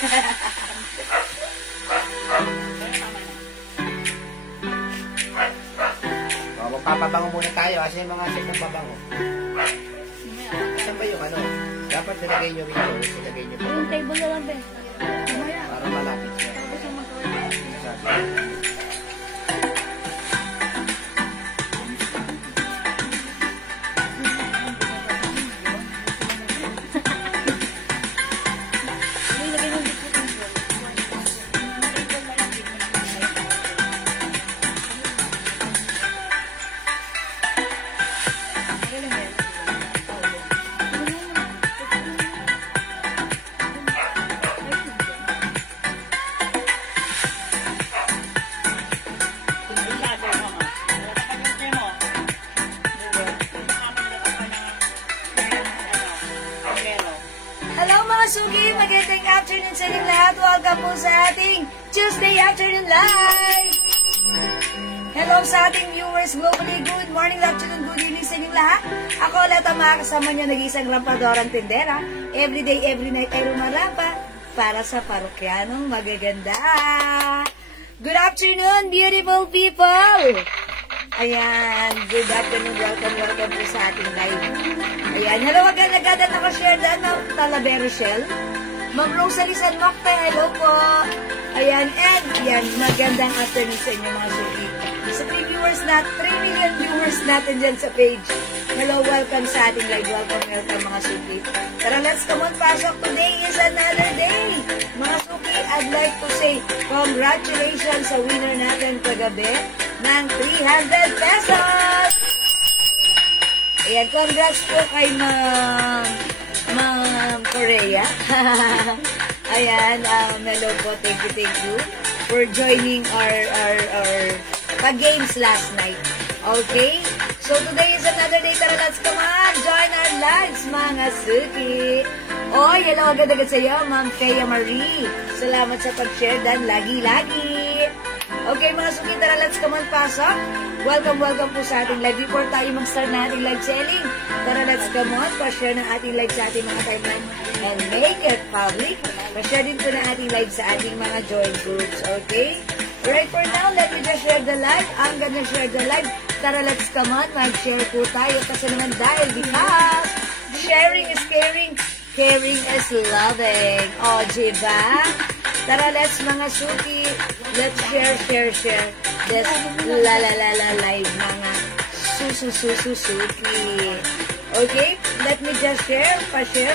Magpapabango muna tayo kasi yung mga set ng pabango. Saan ba yung ano? Dapat nilagay nyo rin ito. Nilagay nyo pa. Yung table na lang, Ben. Para malapit siya. Sugi, magandang afternoon sa inyong lahat. Welcome po sa ating Tuesday Afternoon Live. Hello sa ating viewers globally. Good morning, afternoon, good evening sa inyong lahat. Ako ulit ang makakasama nyo, nag-iisang rampadorang tindera. Every day, every night ay rumarampa para sa parokyanong magaganda. Good afternoon, beautiful people. Ayan, good afternoon, welcome po sa ating live. Ayan, hello, agad-agad ako share dyan, Ma'am Talavero Shell. Ma'am Rosalie San Mocte, hello po. Ayan, and yan, magandang afternoon sa inyo mga suki. Sa 3 million viewers natin dyan sa page. Hello, welcome sa ating live. Welcome mga suki. Tara, let's come on, pasok. Today is another day. Mga suki, I'd like to say congratulations sa winner natin kagabi ng 300 pesos. Ayan, congrats po kay Ma'am Korea. Ayan, hello po, thank you for joining our pag-games last night. Okay? So today is another day. Tara, let's come on, join our lives, mga suki. Oy, hello agad-agad sa iyo, Ma'am Kaya Marie. Salamat sa pag-share dan lagi-lagi. Okay, mga suki, tara, let's come on, pasok. Welcome po sa ating live. Before tayo mag-start na ating live selling, tara, let's come on, pa-share ng ating live sa ating mga timeline and make it public. Pa-share din po na ating live sa ating mga join groups, okay? Right for now, let me just share the live. I'm gonna share the live. Tara, let's come on, mag-share po tayo kasi naman dahil because sharing is caring, caring is loving. O, diba? Tara, let's mga suki, let's share this live mga suki. Okay, let me just share, pa-share.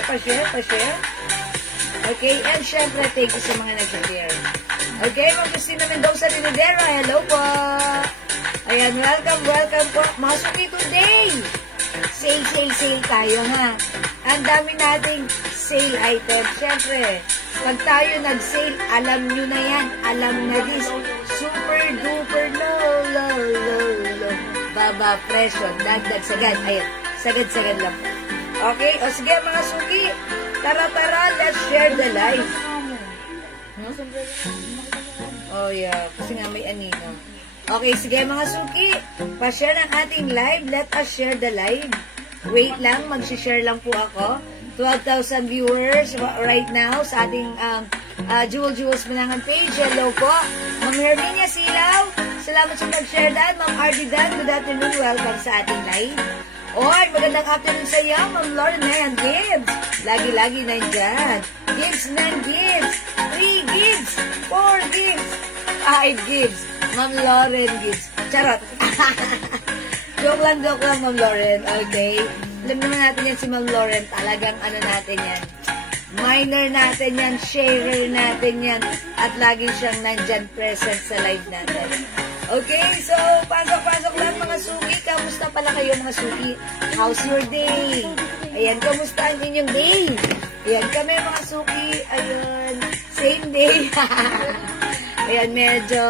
Okay, and syempre, thank you sa mga nag-share. Okay, Ma'am Christina Mendoza Linodero, hello po. Ayan, welcome po. Mga suki, today, sale tayo ha. Ang dami nating sale item. Syempre, pag tayo nag-sale, alam nyo na yan. Alam na this. Super duper low. Baba presyo. Dagdag sagad. Ayan. Sagad lang. Okay? O sige mga suki. Tara. Let's share the live. Oh yeah. Kasi nga may anino. Okay. Sige mga suki. Pa-share ng ating live. Let us share the live. Wait lang. Mag-share lang po ako. 12,000 viewers right now sa ating Jewels Manangan page. Hello po. Ma'am Herminia Silaw, salamat sa pag-share dan. Ma'am Ardy Dan, good afternoon. Welcome sa ating live. Oy, magandang afternoon sa iyo, Ma'am Lauren Nayan Gibbs. Lagi nandyan. Gibbs, 9 Gibbs, 3 Gibbs, 4 Gibbs, 5 Gibbs. Ma'am Lauren Gibbs. Charot. Joke lang, Ma'am Lauren. Okay. Alam naman natin yan si Ma'am Lauren. Talagang ano natin yan. Minor natin yan. Sharer natin yan. At lagi siyang nandyan present sa live natin. Okay, so pasok lang mga suki. Kamusta pala kayo mga suki? How's your day? Ayan, kamusta ang inyong day? Ayan, kami mga suki. Ayan, same day. Ayan, medyo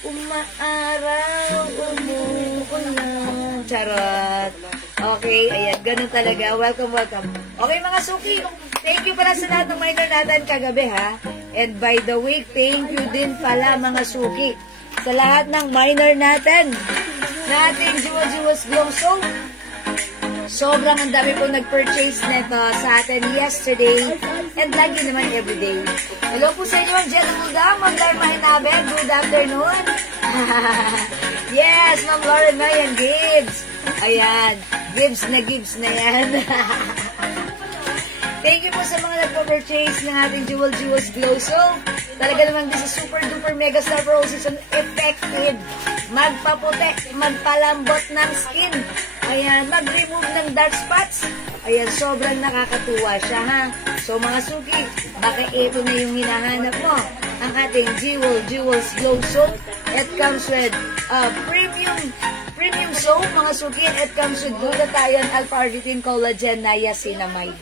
umaaraw, umuulan. Charot. Okay, ayan, ganun talaga. Welcome. Okay, mga suki, thank you pala sa lahat ng minor natin kagabi, ha? And by the way, thank you din pala, mga suki, sa lahat ng minor natin. Jewels Glow. Sobrang ang dami po nag-purchase nito sa atin yesterday and lagi naman everyday. Hello po sa inyo, Ma'am Jen Mulda, Ma'am Darma Hinabe, good afternoon. Yes, Ma'am Lauren Mayan Gibbs. Ayan, Gibbs na yan. Thank you po sa mga nagpa-purchase ng ating Jewels Glow Soap. Talaga naman this is super duper mega star roses and effective. Magpaputi, magpalambot ng skin. Ayan, mag-remove ng dark spots. Ayan, sobrang nakakatuwa siya, ha? So, mga suki, baka ito na yung hinahanap mo. Ang ating Jewels Glow Soap. It comes with premium soap, mga suki. It comes with glutathione, alpha-arginine, collagen, niacinamide.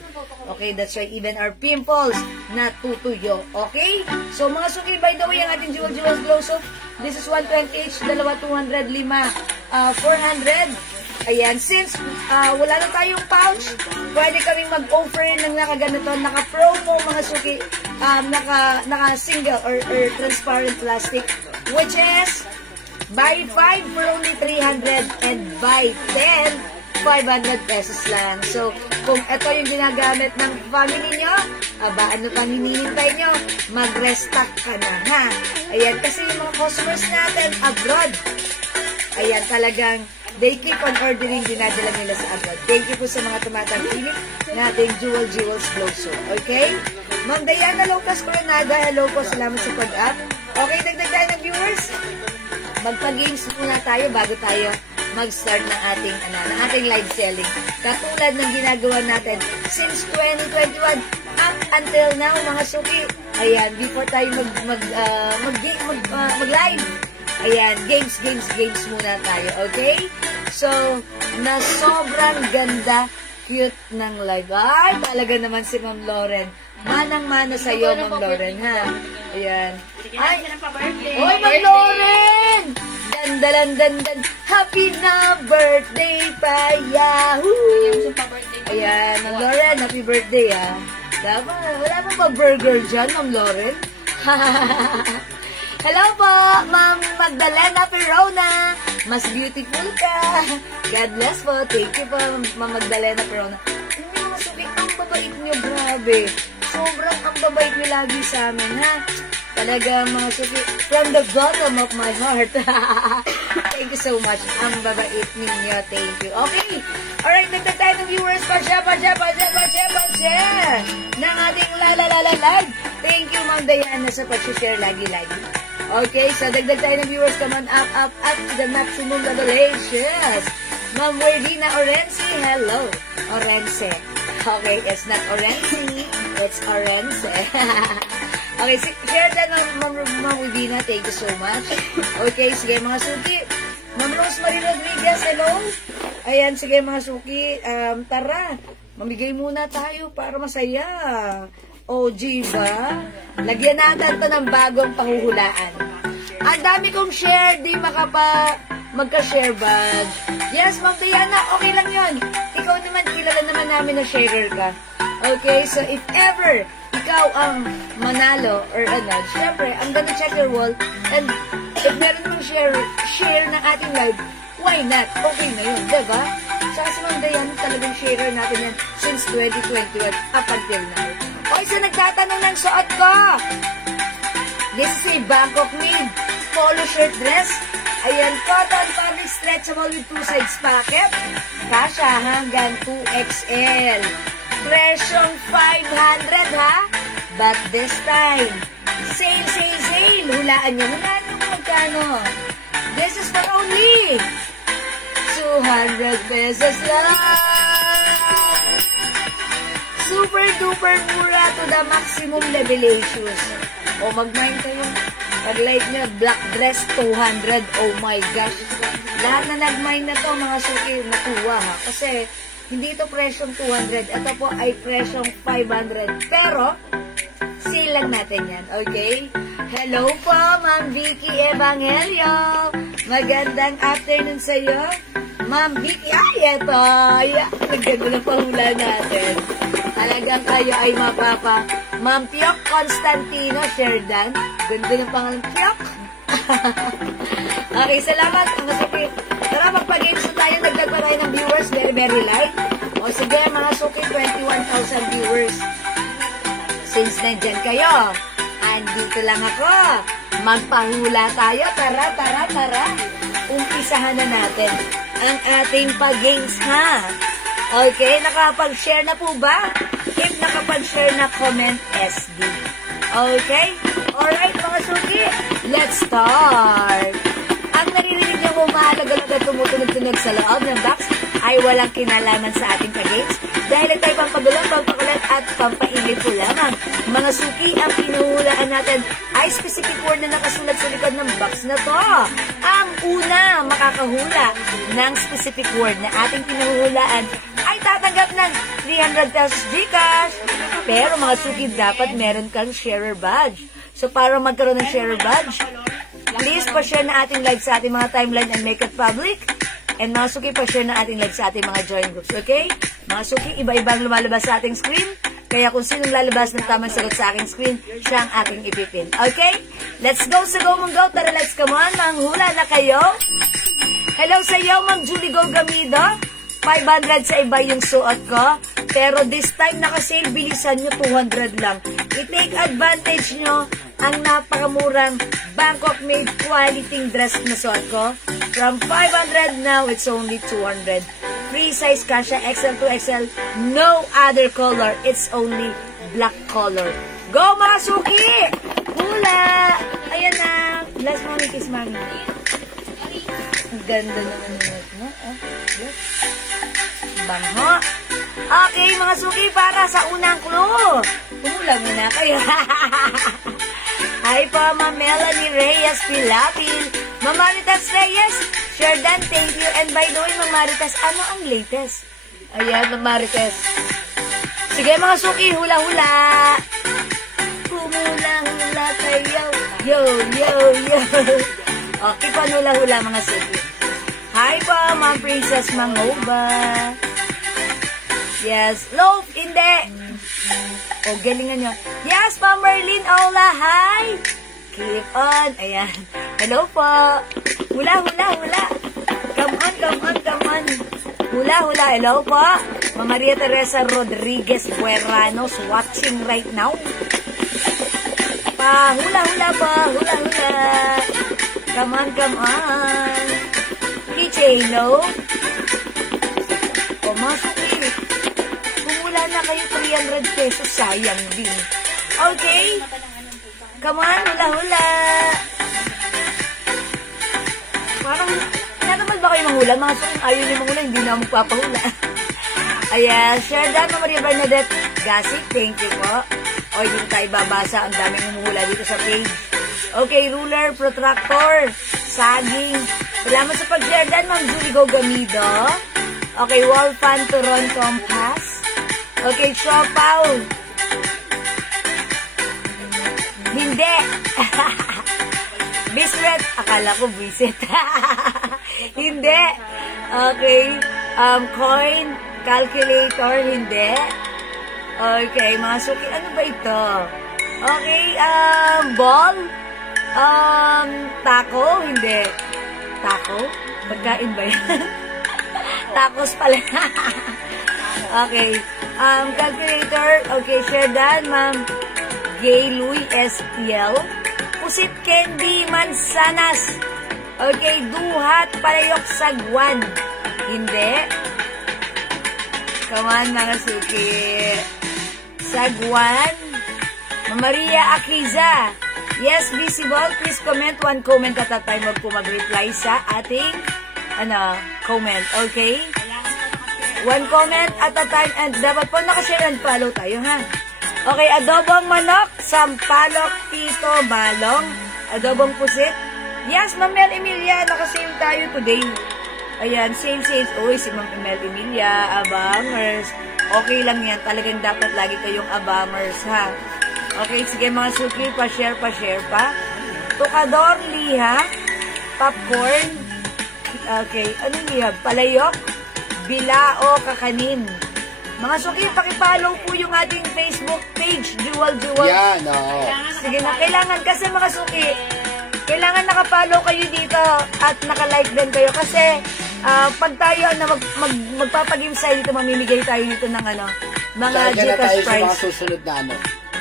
Okay, that's right. Even our pimples, natutuyo. Okay? So, mga suki, by the way, ang ating Jewels Glow Soap, this is 120 each, dalawa 200, 400. Ayan, since wala na tayong pouch, pwede kaming mag-offer ng nakaganito, naka-promo, mga suki, naka-single or transparent plastic, which is buy 5 for only 300 and buy 10, 500 pesos lang. So, kung ito yung ginagamit ng family nyo, ano pang hinihintay nyo? Mag-restock ka na, ha? Ayan, kasi yung mga customers natin abroad, ayan, talagang they keep on ordering, dinadala nila sa abroad. Thank you po sa mga tumatangkilik nating Jewels Glow Soap. Okay? Ma'am Diana Lopez Coronada, hello po, salamat sa pag-up. Okay, dagdag tayo ng viewers. Magpa-games muna tayo bago tayo mag-start ng ating live selling. Katulad ng ginagawa natin since 2021 up until now, mga suki. Ayan, before tayo mag-live. Ayan, games muna tayo, okay? So, na sobrang ganda, cute ng live. Ay, talaga naman si Ma'am Lauren. Manang-mana sa'yo, Ma'am Lauren, ha? Ayan. Ay, oy, Ma'am Lauren! Dan. Happy na birthday pa, yahoo! Ayan, Ma'am Lauren, happy birthday, ha? Wala pa ba burger dyan, Ma'am Lauren? Hello po, Ma'am Magdalena Perona. Mas beautiful ka. God bless po. Thank you po, Ma'am Magdalena Perona. Ano yung mga suki, ang babait nyo, grabe. Sobrang ang babait nyo lagi sa amin, ha? Talaga, mga suki, from the bottom of my heart. Thank you so much. Ang babait ninyo. Thank you. Okay. Alright, nagtatay ng viewers pa siya ng ating live. Thank you, Ma'am Diana, sa pag-share lagi-lagi. Okay, so dagdag tayo ng viewers. Come on, up to the maximum revelations. Ma'am Werdina Orense, hello. Orense. Okay, it's not Orense, it's Orense. Okay, share that ng Ma'am Werdina. Thank you so much. Okay, sige mga suki. Ma'am Rosemary Rodriguez, hello. Ayan, sige mga suki. Tara, mamigay muna tayo para masaya. O, ba? Lagyan natin ito ng bagong pahuhulaan. Ang dami kong share, di magka-share bag. Yes, Ma'am Diana, okay lang yun. Ikaw naman, kilala naman namin na sharer ka. Okay, so if ever ikaw ang manalo or syempre, I'm gonna check your wall and if meron mong share ng ating live, why not? Okay na yun, diba? Saka si Ma'am Diana, talagang sharer natin yan since 2021 up until now. Oy, so nagtatanong ng suot ko. This is a Bangkok Mid polo shirt dress. Ayan, cotton fabric stretchable with 2 sides pocket. Kasha hanggang 2XL. Presyong 500, ha? But this time, sale. Hulaan nyo magkano. This is for only 200 pesos lang. Super duper mura to the maximum revelations. O mag-mind kayo. Pag-light nyo, black dress 200. Oh my gosh. Lahat na nag-mind na to, mga suki, natuwa, ha. Kasi hindi ito presyong 200. Ito po ay presyong 500. Pero, sale lang natin yan. Okay? Hello po, Ma'am Vicky Evangelio. Magandang afternoon sa iyo. Ma'am Vicky, ay, eto. Naganda na pahula natin. Talagang kayo ay mapapa. Ma'am Piok Constantino Sherdan. Ganda ng pangalan, Piok. Okay, salamat. Tara, magpa-games na tayo. Nagdag pa tayo ng viewers. Very light. sige mga suki, 21,000 viewers. Since nandyan kayo, andito lang ako. Magpahula tayo. Tara. Umpisahan na natin ang ating pag-games, ha? Okay, nakapag-share na po ba? If nakapag-share na, comment SD. Okay? Alright, mga suki, let's start. Ang naririnig na mahalaga-laga tumutunog-tunog sa loob ng box ay walang kinalaman sa ating pag-games dahil ito'y pampagulang, pampakulat at pampainit po lamang. Mga suki, ang pinuhulaan natin ay specific word na nakasulat sa likod ng box na to. Ang una makakahula ng specific word na ating pinuhulaan ay tatanggap ng 300 pesos Gcash. Pero mga suki, dapat meron kang sharer badge. So para magkaroon ng sharer badge, please pa-share na ating live sa ating mga timeline and make it public. And mga suki, pa-share na ating live sa ating mga join groups, okay? Mga suki, iba-ibang lumalabas sa ating screen. Kaya kung sinong lalabas ng tamang sagot sa aking screen, siya ang aking ipipin. Okay? Let's go sa Go Mong Go. Tara, let's come on. Manghula na kayo. Hello sa iyo, Ma'am Julie Go Gamido. 500 sa iba yung suot ko. Pero this time naka-sale, bilisan nyo 200 lang. I-take advantage nyo ang napakamurang Bangkok made quality dress na suot ko. From 500 now, it's only 200. Free size kasha, XL to XL. No other color. It's only black color. Go, mga suki! Hula! Ayan na. Bless mommy, kiss mommy. Ang ganda naman na. Yes. Bangho. Okay, mga suki, para sa unang clue. Humula muna kayo. Hi po, Ma'am Melanie Reyes Pilapil. Ma'am Maritas Reyes, Sherdan, thank you. And by the way, Ma'am Maritas, ano ang latest? Ayan, Ma'am Maritas. Sige, mga suki, hula-hula. Humula-hula kayo. Yo. Okay, panula-hula, mga suki. Hi po, Ma'am Princess Mangoba. Yes. Loaf, hindi. O, galingan nyo. Yes, Ma'am Merlin Ola, hi. Keep on. Ayan. Hello po. Hula. Come on. Hula. Hello po. Ma'am Maria Teresa Rodriguez Bueranos watching right now. Hula po. Hula. Come on. Keychain, no? Pumasok eh. Wala na kayo 300 pesos, sayang din. Okay? Come on, hula. Parang, naman ba kayo manghula? Mga saan ayaw niyo manghula, hindi na magpapahula. Ayan, share that, Maria Bernadette Gasik, thank you po. O, hindi tayo babasa, ang daming humuhula dito sa page. Okay, ruler, protractor, saging. Salamat sa pag-share dan, Ma'am Julie Go Gamido. Okay, wall fan, turon, compass. Okay, Chopaw. Hindi. Bisret. Akala ko bisit. Hindi. Okay. Coin. Calculator. Hindi. Okay, mga suki. Ano ba ito? Okay. Ball. Taco. Hindi. Taco? Pagkain ba yan? Tacos pala. Okay. Calculator. Okay, share that, Ma'am Gay Louie STL. Pusit candy mansanas. Okay, duhat palayok sagwan. Hindi. Come on, mga suki. Sagwan. Maria Akiza. Yes, visible. Please comment. One comment at a time. Huwag po mag-reply sa ating comment. Okay? One comment at a time. And dapat po nakashare and follow tayo, ha? Okay, adobong manok, sampalok, tito, balong, adobong pusit. Yes, Ma'am Mel Emilia, nakasale tayo today. Ayan, sale. Uy, si Ma'am Mel Emilia, abangers. Okay lang yan, talagang dapat lagi kayong abangers, ha? Okay, sige mga suki, pa-share pa. Tukador, liha, popcorn. Okay, anong liha? Palayok, bilao, kakanin. Mga suki, pakipollow po yung ating Facebook page, Jewel. Yan, oo. Sige na, kailangan kasi mga suki, kailangan nakapollow kayo dito at nakalike din kayo kasi pag tayo magpapag-game sale dito, mamimigay tayo dito ng mga Gcash prize. Mga susunod na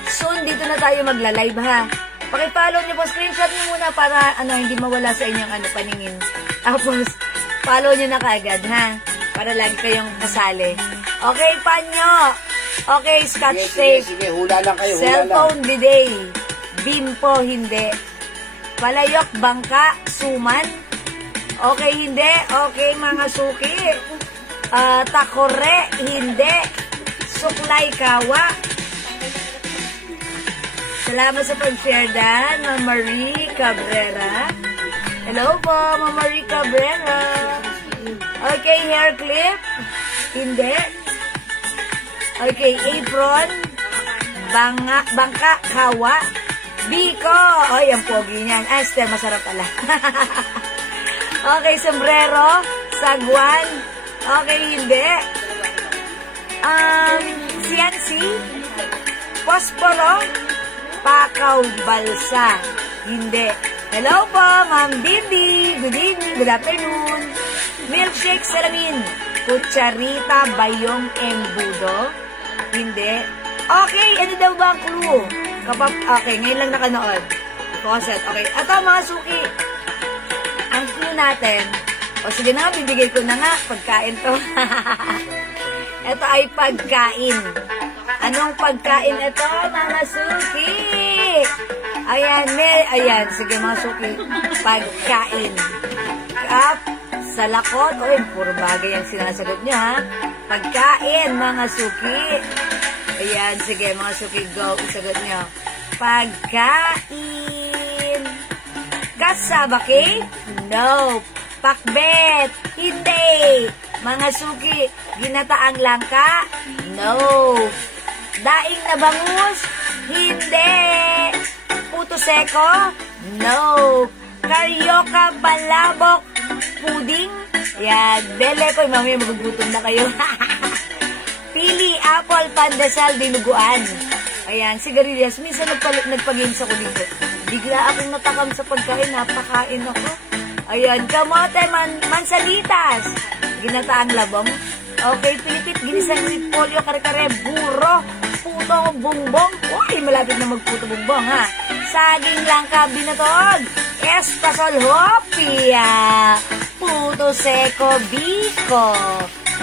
Soon, dito na tayo magla-live ha. Paki-follow niyo po, screenshot niyo muna para hindi mawala sa inyong paningin. Tapos, follow niyo na kaagad ha. Para lagi kayong kasali. Okay, panyo. Okay, scotch tape. Sige, hula lang kayo. Cellphone bidet. Bimpo, hindi. Palayok, bangka, suman. Okay, hindi. Okay, mga suki. Takore, hindi. Suklay, kawa. Salamat sa pag-share dan, Ma'am Marie Cabrera. Hello po, Ma'am Marie Cabrera. Okay, hair clip. Hindi. Okay, apron. Bangka, kawa. Biko. Ay, ang pogi niyan. Esther, masarap pala. Okay, sombrero. Sagwan. Okay, hindi. Siansi. Posporo. Pakaw, balsa. Hindi. Hello po, Ma'am Bibi. Good evening, good afternoon. Milkshake, salamin. Kutsarita, bayong, embudo. Hindi. Okay, ano daw ba ang clue? Okay, ngayon lang nakanood. Faucet. Okay, ito mga suki. Ang clue natin. O sige na, bibigay ko na nga. Pagkain to. Ito ay pagkain. Anong pagkain ito, mga suki? Ayan, sige mga suki. Pagkain. Kap, salakot. Uy, puro bagay ang sinasagot nyo, ha? Pagkain, mga suki. Ayan, sige mga suki, go. Isagot nyo. Pagkain. Kasabaki? No. Pakbet? Hindi. Mga suki, ginataang langka? No. Daing na bangus? Hindi. Puto seko? No. Karyoka balabok? Puding? Yan. Bele ko, mamaya magugutom na kayo. Pili, apple, pandesal, dinuguan. Ayan, sigarilyas. Minsan nagpag-games ako dito. Bigla akong natakam sa pagkain. Napakain ako. Ayan, kamote, mansalitas. Ginataang labong. Okay, pilipit, ginisang repolyo, kare-kare, buro, puto, bongbong. Uy, malapit na magputo bongbong, ha? Saging langka, binatog. Espasol, hopia. Puto seko, biko.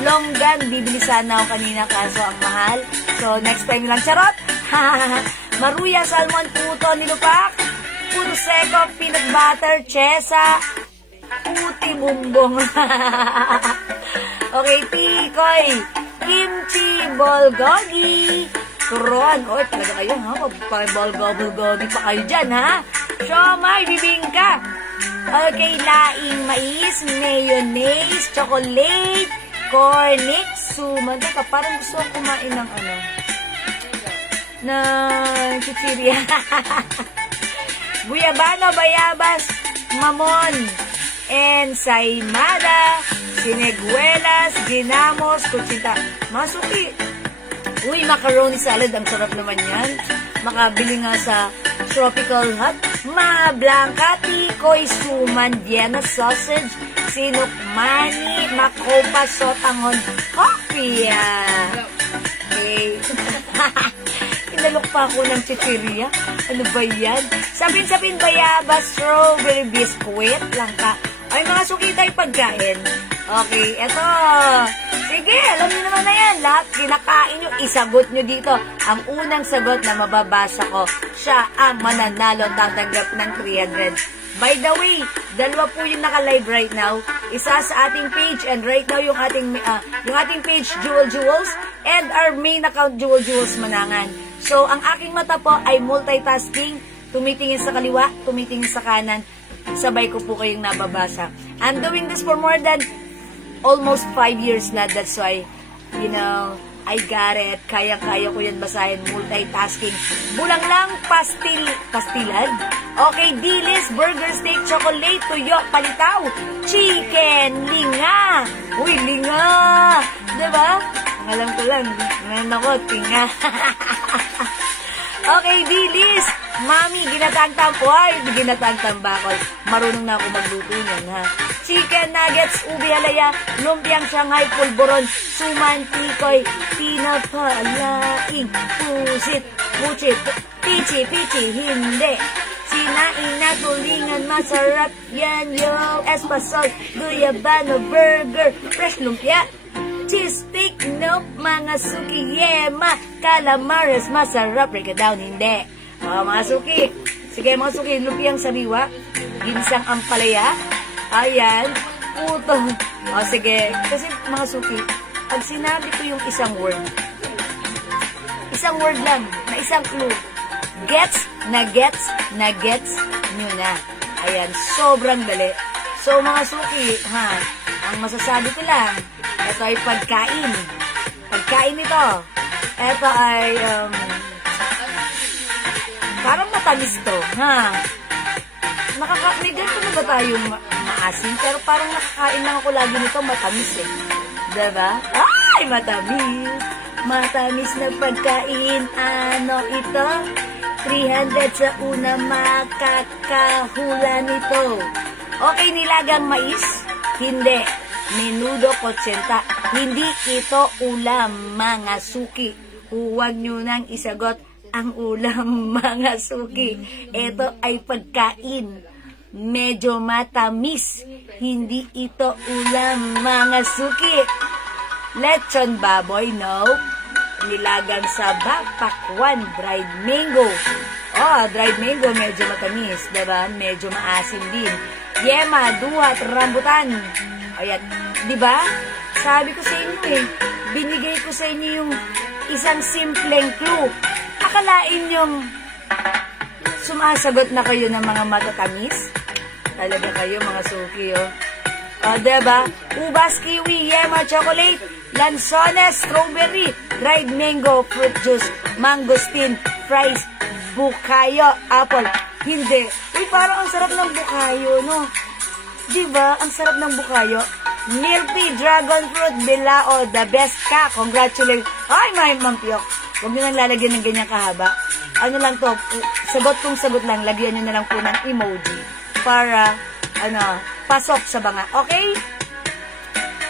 Longgan, bibili sana ako kanina kaso ang mahal. So, next time lang, charot. Maruya, salmon, puto, nilupak. Puto seko, peanut butter, chesa. Puti, bumbong. Okay, tikoy. Kimchi, bulgogi. Turon. Oy, talaga kayo, ha? Bulgogi pa kayo dyan, ha? Siomay, bibingka. Okay, laing mais, mayonnaise, chocolate, cornix, suman. Teka, parang gusto kong kumain ng ng chichirya. Guyabano, bayabas, mamon, ensaymada, siniguelas, ginamos, kutsita. Masuki. Uy, macaroni salad. Ang sarap naman yan. Makabili nga sa Tropical Hut. Blanca, tikoy, suman, Vienna sausage, sinukmani, makopa, sotangon, coffee. Okay. Inalok pa ako ng chichirya. Ano ba yan? Sapin-sapin bayabas, strawberry biscuit, langka. Ay, mga suki tayo pagkain. Okay, eto. Sige, alam niyo naman na yan. Lahat kinakain nyo, isagot nyo dito. Ang unang sagot na mababasa ko, siya ang mananalo, tatanggap ng 300. By the way, dalawa po yung naka-live right now. Isa sa ating page, and right now yung ating page, Jewel Jewels, and our main account, Jewel Jewels Manangan. So, ang aking mata po ay multitasking, tumitingin sa kaliwa, tumitingin sa kanan, sabay ko po kayong nababasa. I'm doing this for more than almost 5 years na. That's why, you know, I got it. Kaya-kaya ko yan basahin. Multitasking. Bulang lang, pastilan. Okay, dilis, burger, steak, chocolate, tuyo, palitaw, chicken, linga. Uy, linga. Diba? Ang alam ko lang. Ngayon ako, tinga. Okay, dilis. Mami, ginatang tampo. Ay, ginatang tambakol. Marunong na ako magluto niyan, ha? chicken nuggets, ubi halaya, lumpiang Shanghai, pulburon, suman, tikoy, pinapalaing, pusit, puchit, pichi, hindi. Sinain na tulingan, masarap yan yung espasol, guyabano, burger, fresh lumpia, cheese steak, nope, mga suki, yema, calamares, masarap, break it down, hindi. Mga suki, sige mga suki, lumpiang sariwa, ginsang ampalaya, ayan, puto. O sige, kasi mga suki, pag sinabi ko yung isang word lang, na isang clue, gets nyo na. Ayan, sobrang dali. So, mga suki, ang masasabi ko lang, ito ay pagkain. Pagkain ito. Ito ay, parang matamis to, may ganito na ba tayong maasim? Pero parang nakakain lang ako lagi nito, matamis eh. Diba? Ay, matamis. Matamis na pagkain. Ano ito? 300 sa una, makakahula nito. Okay, nilagang mais? Hindi. Menudo 80. Hindi ito ulam, mga suki. Huwag nyo nang isagot ang ulam, mga suki. Ito ay pagkain. Medyo matamis. Hindi ito ulam, mga suki. Lechon baboy, no? Nilagang saba, pakwan, dried mango. Oh, dried mango, medyo matamis, diba? Medyo maasim din. Yema, duhat, rambutan. Ayan, diba? Sabi ko sa inyo binigay ko sa inyo yung isang simpleng clue. Akalain yung sumasagot na kayo ng mga matatamis? Talaga kayo, mga suki, oh. O, diba? Ubas, kiwi, yema, chocolate, lansones, strawberry, dried mango, fruit juice, mangosteen, fries, bukayo, apple. Hindi. Uy, parang ang sarap ng bukayo, no? Diba? Ang sarap ng bukayo. Milky, dragon fruit, bilao, the best ka. Congratulations. Ay, may mampiyok. Huwag nyo nang lalagyan ng ganyang kahaba. Ano lang to, sagot kung sagot lang, lagyan nyo na lang po ng emoji. Para, pasok sa banga. Okay?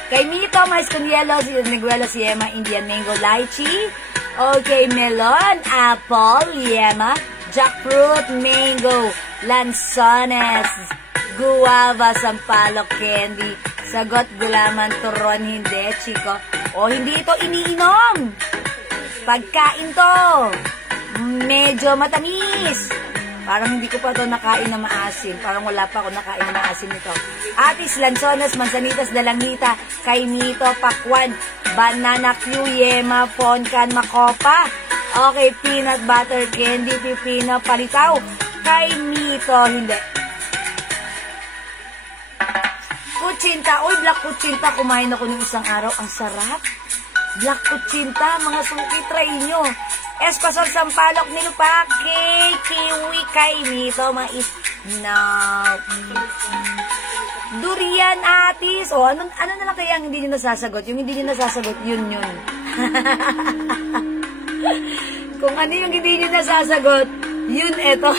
Kay Mito, mais con yelo, niguelo si Yema, Indian mango, lychee. Okay, melon, apple, Yema, jackfruit, mango, lansones, guava, sampalok, candy. Sagot, gulaman, turon, hindi, chiko. O, hindi ito iniinom. Pagkain to. Medyo matamis. Parang hindi ko pa ito nakain na maasim. Parang wala pa ako nakain na maasim nito. Atis, lansones, mansanitas, dalangita, kaimito, pakwan, banana Q, yema, poncan, makopa. Okay, peanut butter candy, pipino, palitaw. Kaimito, hindi. Kutsinta. Uy, black kutsinta. Kumain ako ng isang araw. Ang sarap. Black kutsinta. Mga suki, try nyo. Espasol, sampalok, nilupake, kiwi, kaimito, mais. No. Durian, atis. O, ano na lang kaya ang hindi nyo nasasagot? Yung hindi nyo nasasagot, yun. Kung ano yung hindi nyo nasasagot, yun, eto.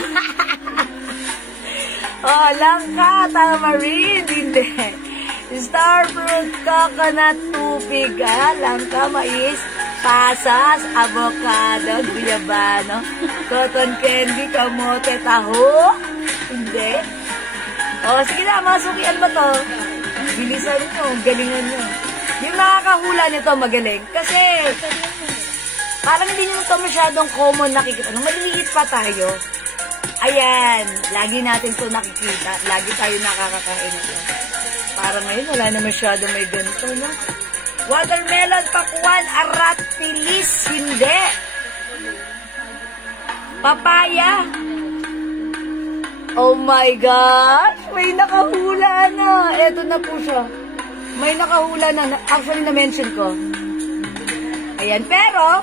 Oh, langka, tamarind, hindi. Starfruit, coconut, tubig, langka, mais, pasas, avocado, guyabano, cotton candy, kamote, taho. Hindi. O, sige na, mga sukian ba to? Bilisan nyo, galingan nyo. Yung nakakahula nito, magaling. Kasi, parang hindi nyo ito masyadong common nakikita. Nung maliliit pa tayo, ayan, lagi natin ito nakikita. Lagi tayo nakakakain ito. Parang ngayon, wala na masyadong may ganito, no? Watermelon, pakwan, arat, pilis, hindi. Papaya. Oh my gosh, may nakahula na. Eto na po siya. May nakahula na. Actually, na-mention ko. Ayan, pero,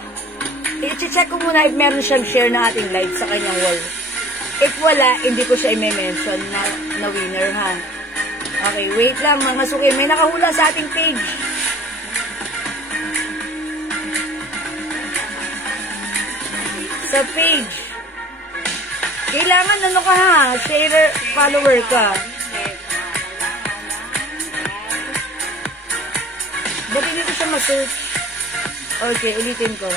i-check ko muna if meron siyang share na ating live sa kanyang wall. If wala, hindi ko siya i-mention na winner, ha? Okay, wait lang, mga suki. May nakahula sa ating page. Sa page. Kailangan ano ka ha? Share, follower ka. Ba't hindi ko siya masuot? Okay, ulitin ko.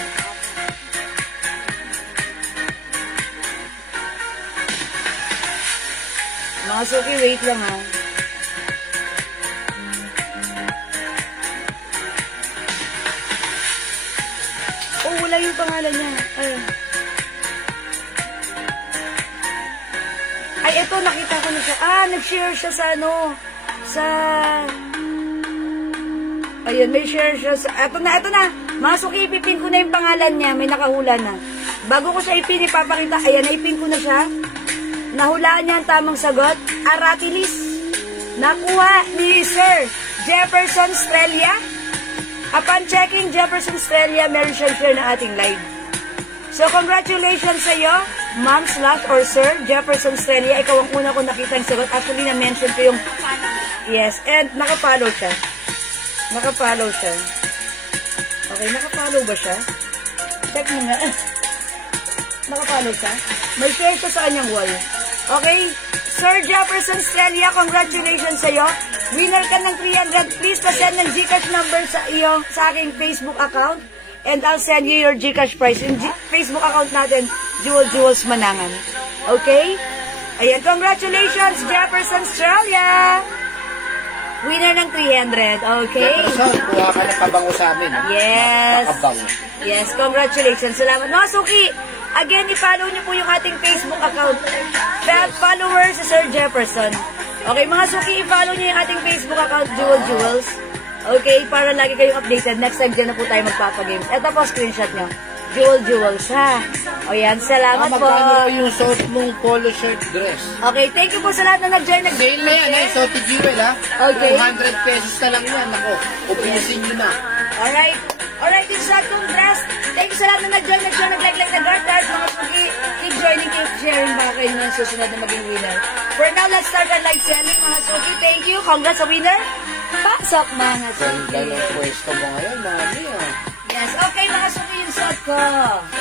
Mga suki, wait lang ha. Oh, wala yung pangalan niya. Ay, eto, nakita ko na siya. Nag-share siya sa ano, ayun, may share siya sa, eto na. Mga suki, ipipin ko na yung pangalan niya, may nakahula na. Bago ko siya ipin, ipapakita, ayan, naipin ko na siya. Nahulaan niya ang tamang sagot. Aratilis. Nakuha ni Sir Jefferson Estrella. Upon checking Jefferson Estrella, meron siyang share na ating live. So, congratulations sa iyo, Ma'am / or Sir Jefferson Estrella. Ikaw ang una ko nakita yung sagot. Actually, na-mention ko yung... Yes, and nakapollow siya. Nakapollow siya. Okay, nakapollow ba siya? Check mo nga. Nakapollow siya? May share siya sa kanyang wall. Okay? Sir Jefferson Estrella, congratulations sa iyo. Winner ka ng 300. Please pa-send ng GCash number sa aking Facebook account. And I'll send you your GCash prize. Yung Facebook account natin, Jules Manangan. Okay? Ayan, congratulations, Jefferson Estrella! Winner ng 300. Okay? Jefferson, kuha ka na pabango sa amin. Yes. Pabango. Yes, congratulations. Salamat. Mga suki, again, i-follow niyo po yung ating Facebook account. Follower si Sir Jefferson. Okay, mga suki, i-follow niyo yung ating Facebook account, Jules. Okay, para lagi kayong updated. Next time dyan na po tayo magpapagames. Ito po, screenshot nyo. Jules, ha? O yan, salamat po. Magkano yung suot mong polo shirt dress? Okay, thank you po sa lahat na nag-join. Sale na yan, eh. So, Jewel, ha? Okay. 200 pesos na lang yan. Ako, ubusin nyo na. Alright, yung sakong dress. Thank you sa lahat na nag-join, nag-like, nag-heart. Mga suki, keep joining, keep sharing. Baka kayo na susunod na maging winner. For now, let's start our live selling, mga suki. Thank you. Congrats sa winner. Pasok, mga suki. Ganda ng pwesto mo ngayon, mami, ah. Yes, okay, mga suki, yung suot ko.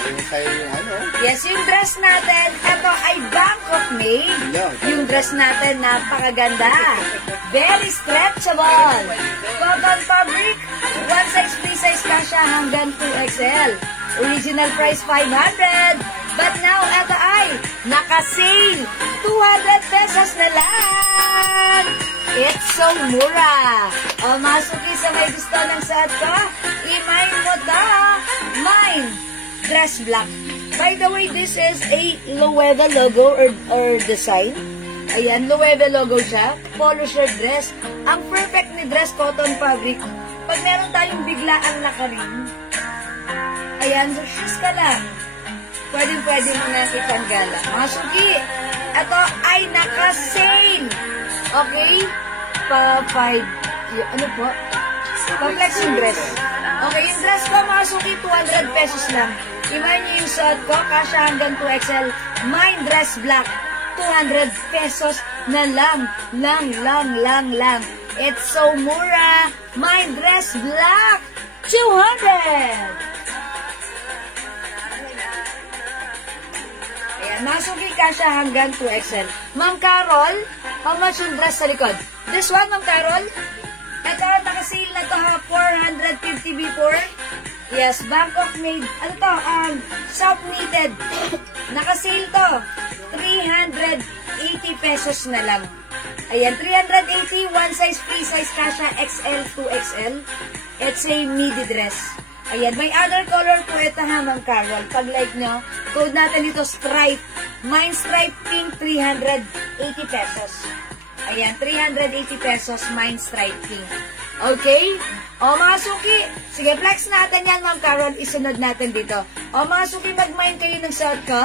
Yung sa'yo yung ano? Yes, yung dress natin, ito ay Bangkok made. Yung dress natin, napakaganda. Very stretchable. Cotton fabric, one size, free size kasha hanggang 2XL. Original price 500. But now, ito ay naka-sale. 200 pesos na lang. It's so mura. O, mga suki, sa may gusto ng suot ko, i-mine mo to. Mine. Dress black. By the way, this is a Loewe logo or design. Ayan, Loewe logo siya. Polo shirt dress. Ang perfect ni dress, cotton fabric. Pag meron tayong biglaang nakaring, ayan, so shoes ka lang. Pwede mo na ipanggala. Mga suki, ito ay naka-sale. Okay? Ano po? Complex yung dress. Okay, yung dress ko, mga suki, 200 pesos lang. Iman nyo yung suot ko, kasha hanggang 2XL. Mine dress black, 200 pesos na lang. Lang. It's so mura. Mine dress black, 200. Mga suki, kasha hanggang 2XL. Ma'am Carol, how much yung dress sa likod? This one, Ma'am Carol? Ito, naka-sale na to ha, 450 before. Yes, Bangkok made, ano to, self-knitted. Naka-sale to, 380 pesos na lang. Ayan, 380, one size, free size, kasha, XL, 2XL. It's a midi dress. Ayan, may other color po ito ha, Ma'am Carol. Pag like nyo, code natin dito, stripe. Mine stripe pink, 380 pesos. Ayan, 380 pesos, mine stripe pink. Okay? O mga suki, sige, flex natin yan, Ma'am Carol. Isunod natin dito. O mga suki, mag-mine kayo ng suot ko.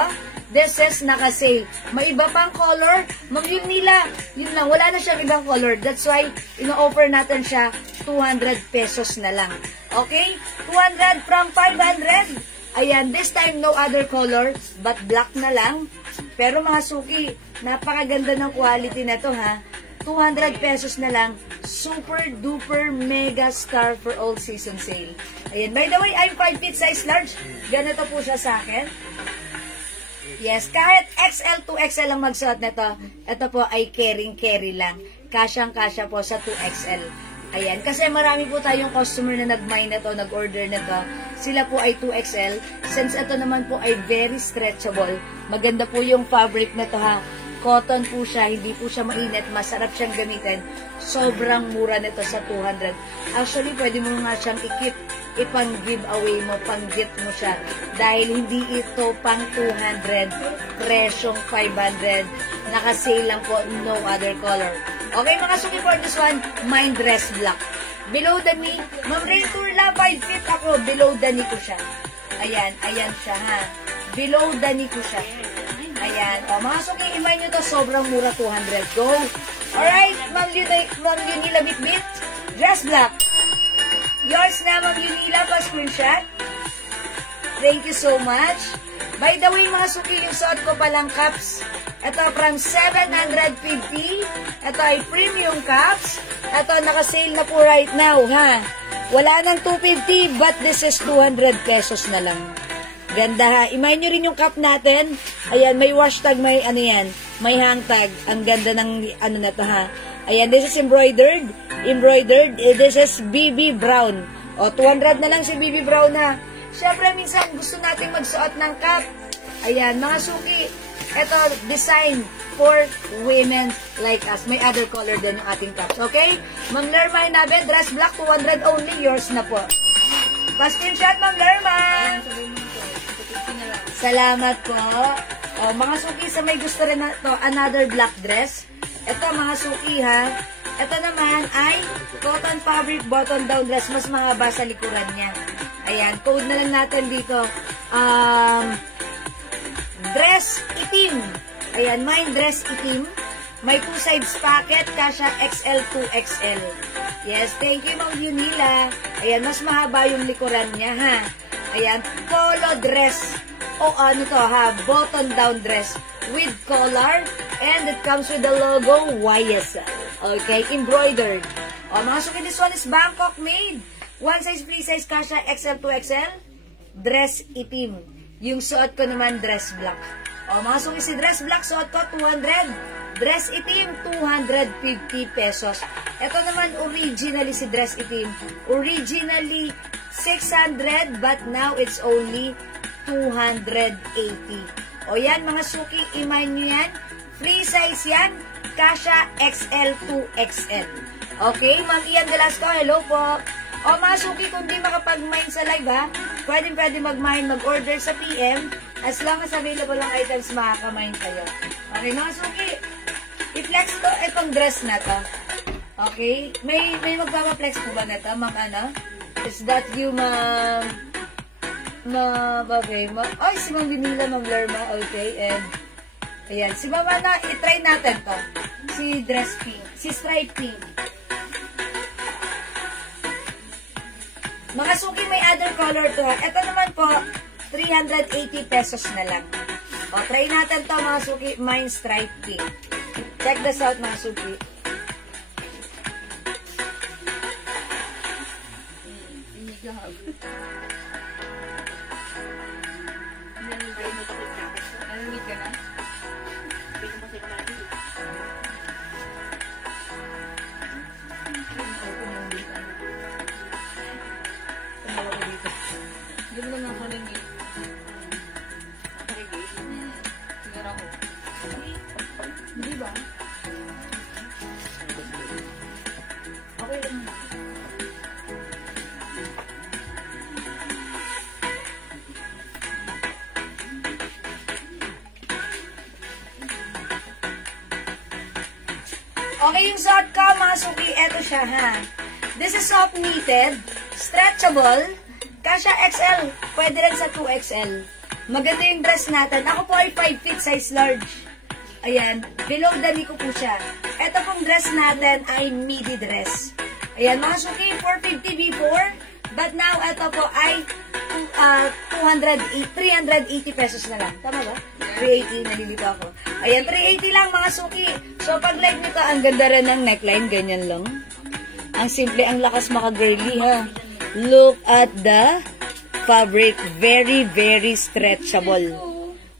This is naka-sale. May iba pang color. Mag-yun nila. Yun lang, wala na siyang ibang color. That's why, ino-offer natin siya 200 pesos na lang. Okay? 200 from 500. Ayan, this time no other color, but black na lang. Pero mga suki, napakaganda ng quality na to ha. 200 pesos na lang. Super duper mega star for all season sale. Ayan, by the way, I'm 5 feet size large. Ganito po siya sa akin. Yes, kahit XL to XL ang magsuot nito, ito po ay carry lang. Kasyang-kasya po sa 2XL. Ayan, kasi marami po tayong customer na nag-mine na to, nag-order na to. Sila po ay 2XL. Since ito naman po ay very stretchable, maganda po yung fabric na to ha. Cotton po siya, hindi po siya mainit, masarap siyang gamitin. Sobrang mura nito sa 200. Actually, pwede mo nga siyang i-keep, ipang giveaway mo, pang gift mo siya. Dahil hindi ito pang 200, presyong 500. Naka-sale lang po, no other color. Okay mga suki for this one, mine dress black. Below the knee, Ma'am Rain Turla, 5 feet ako, below the knee ko siya. Ayan, ayan siya ha. Below the knee ko siya. Ayan, o mga suki, imay nyo to, sobrang mura, 200. Go! Alright, Ma'am Yunila Bitbit, dress black. Yours na, Ma'am Yunila, pa-screenshot. Thank you so much. By the way, mga suki, yung suot ko palang cups. Ito from 750. Ito ay premium cups. Ito, naka-sale na po right now, ha? Wala nang 250, but this is 200 pesos na lang. Ganda, ha? Imay nyo rin yung cup natin. Ayan, may wash tag, may ano yan, may hang tag. Ang ganda ng ano na to, ha? Ayan, this is embroidered. Embroidered. This is BB Brown. O, 200 na lang si BB Brown, ha? Siyempre, minsan gusto natin magsuot ng cup. Ayan, mga suki. Ito, design for women like us. May other color din yung ating cups. Okay? Ma'am Lerma Hinabe, dress black, 200 only. Yours na po. Pa-screenshot, Ma'am Lerma. Salamat po. O, mga suki, sa may gusto rin na to, another black dress. Ito, mga suki, ha? Ito naman ay cotton fabric button-down dress. Mas mahaba sa likuran niya. Ayan, code na lang natin dito. Dress itim. Ayan, mine dress itim. May 2 sides pocket, kasha XL to XL. Yes, thank you, Ma'am Yunila. Ayan, mas mahaba yung likuran niya, ha? Ayan, polo dress. O ano to, ha? Button down dress with collar. And it comes with the logo YSL. Okay, embroidered. O, mga suki, this one is Bangkok made. 1 size, free size, kasha XL to XL. Dress itim. Yung suot ko naman, dress black. O, mga suki, si dress black, suot ko, 200. Dress itim, 250 pesos. Ito naman, originally si dress itim. Originally, 600, but now it's only 280. O, yan, mga suki, imay nyo yan. Free size yan, kasha XL to XL. Okay, Ma'am Ian Velasco, hello po. O mga suki, kung di makapag-mine sa live ha, pwede mag-mine, mag-order sa PM. As long as available ang items, makaka-mine kayo. Okay mga suki, i-flex to itong dress na to. Okay, may magpapaflex po ba na to, Ma'am ano? Is that you, Ma'am? Okay, ay, si Ma'am Vinila, Ma'am Lerma, okay, and ayan, si Ma'am Ana, i-try natin to. Si dress pink, si stripe pink. Mga suki, may other color to ha. Ito naman po, 380 pesos na lang. O, try natin to mga suki, mine stripe pink. Check this out mga suki. Okay, yung suot ko, mga suki, eto siya, ha. This is soft knitted, stretchable, kasha XL, pwede rin sa 2XL. Maganda yung dress natin. Ako po ay 5 feet size large. Ayan, below the knee ko po siya. Eto pong dress natin ay midi dress. Ayan, mga suki, 450 before, but now, eto po ay 380 pesos na lang. Tama ba? 380, nalilito ako. Ayan, 380 lang mga suki. So, pag live nito, ang ganda rin ng neckline, ganyan lang. Ang simple, ang lakas maka-girly, ha. Look at the fabric. Very, very stretchable.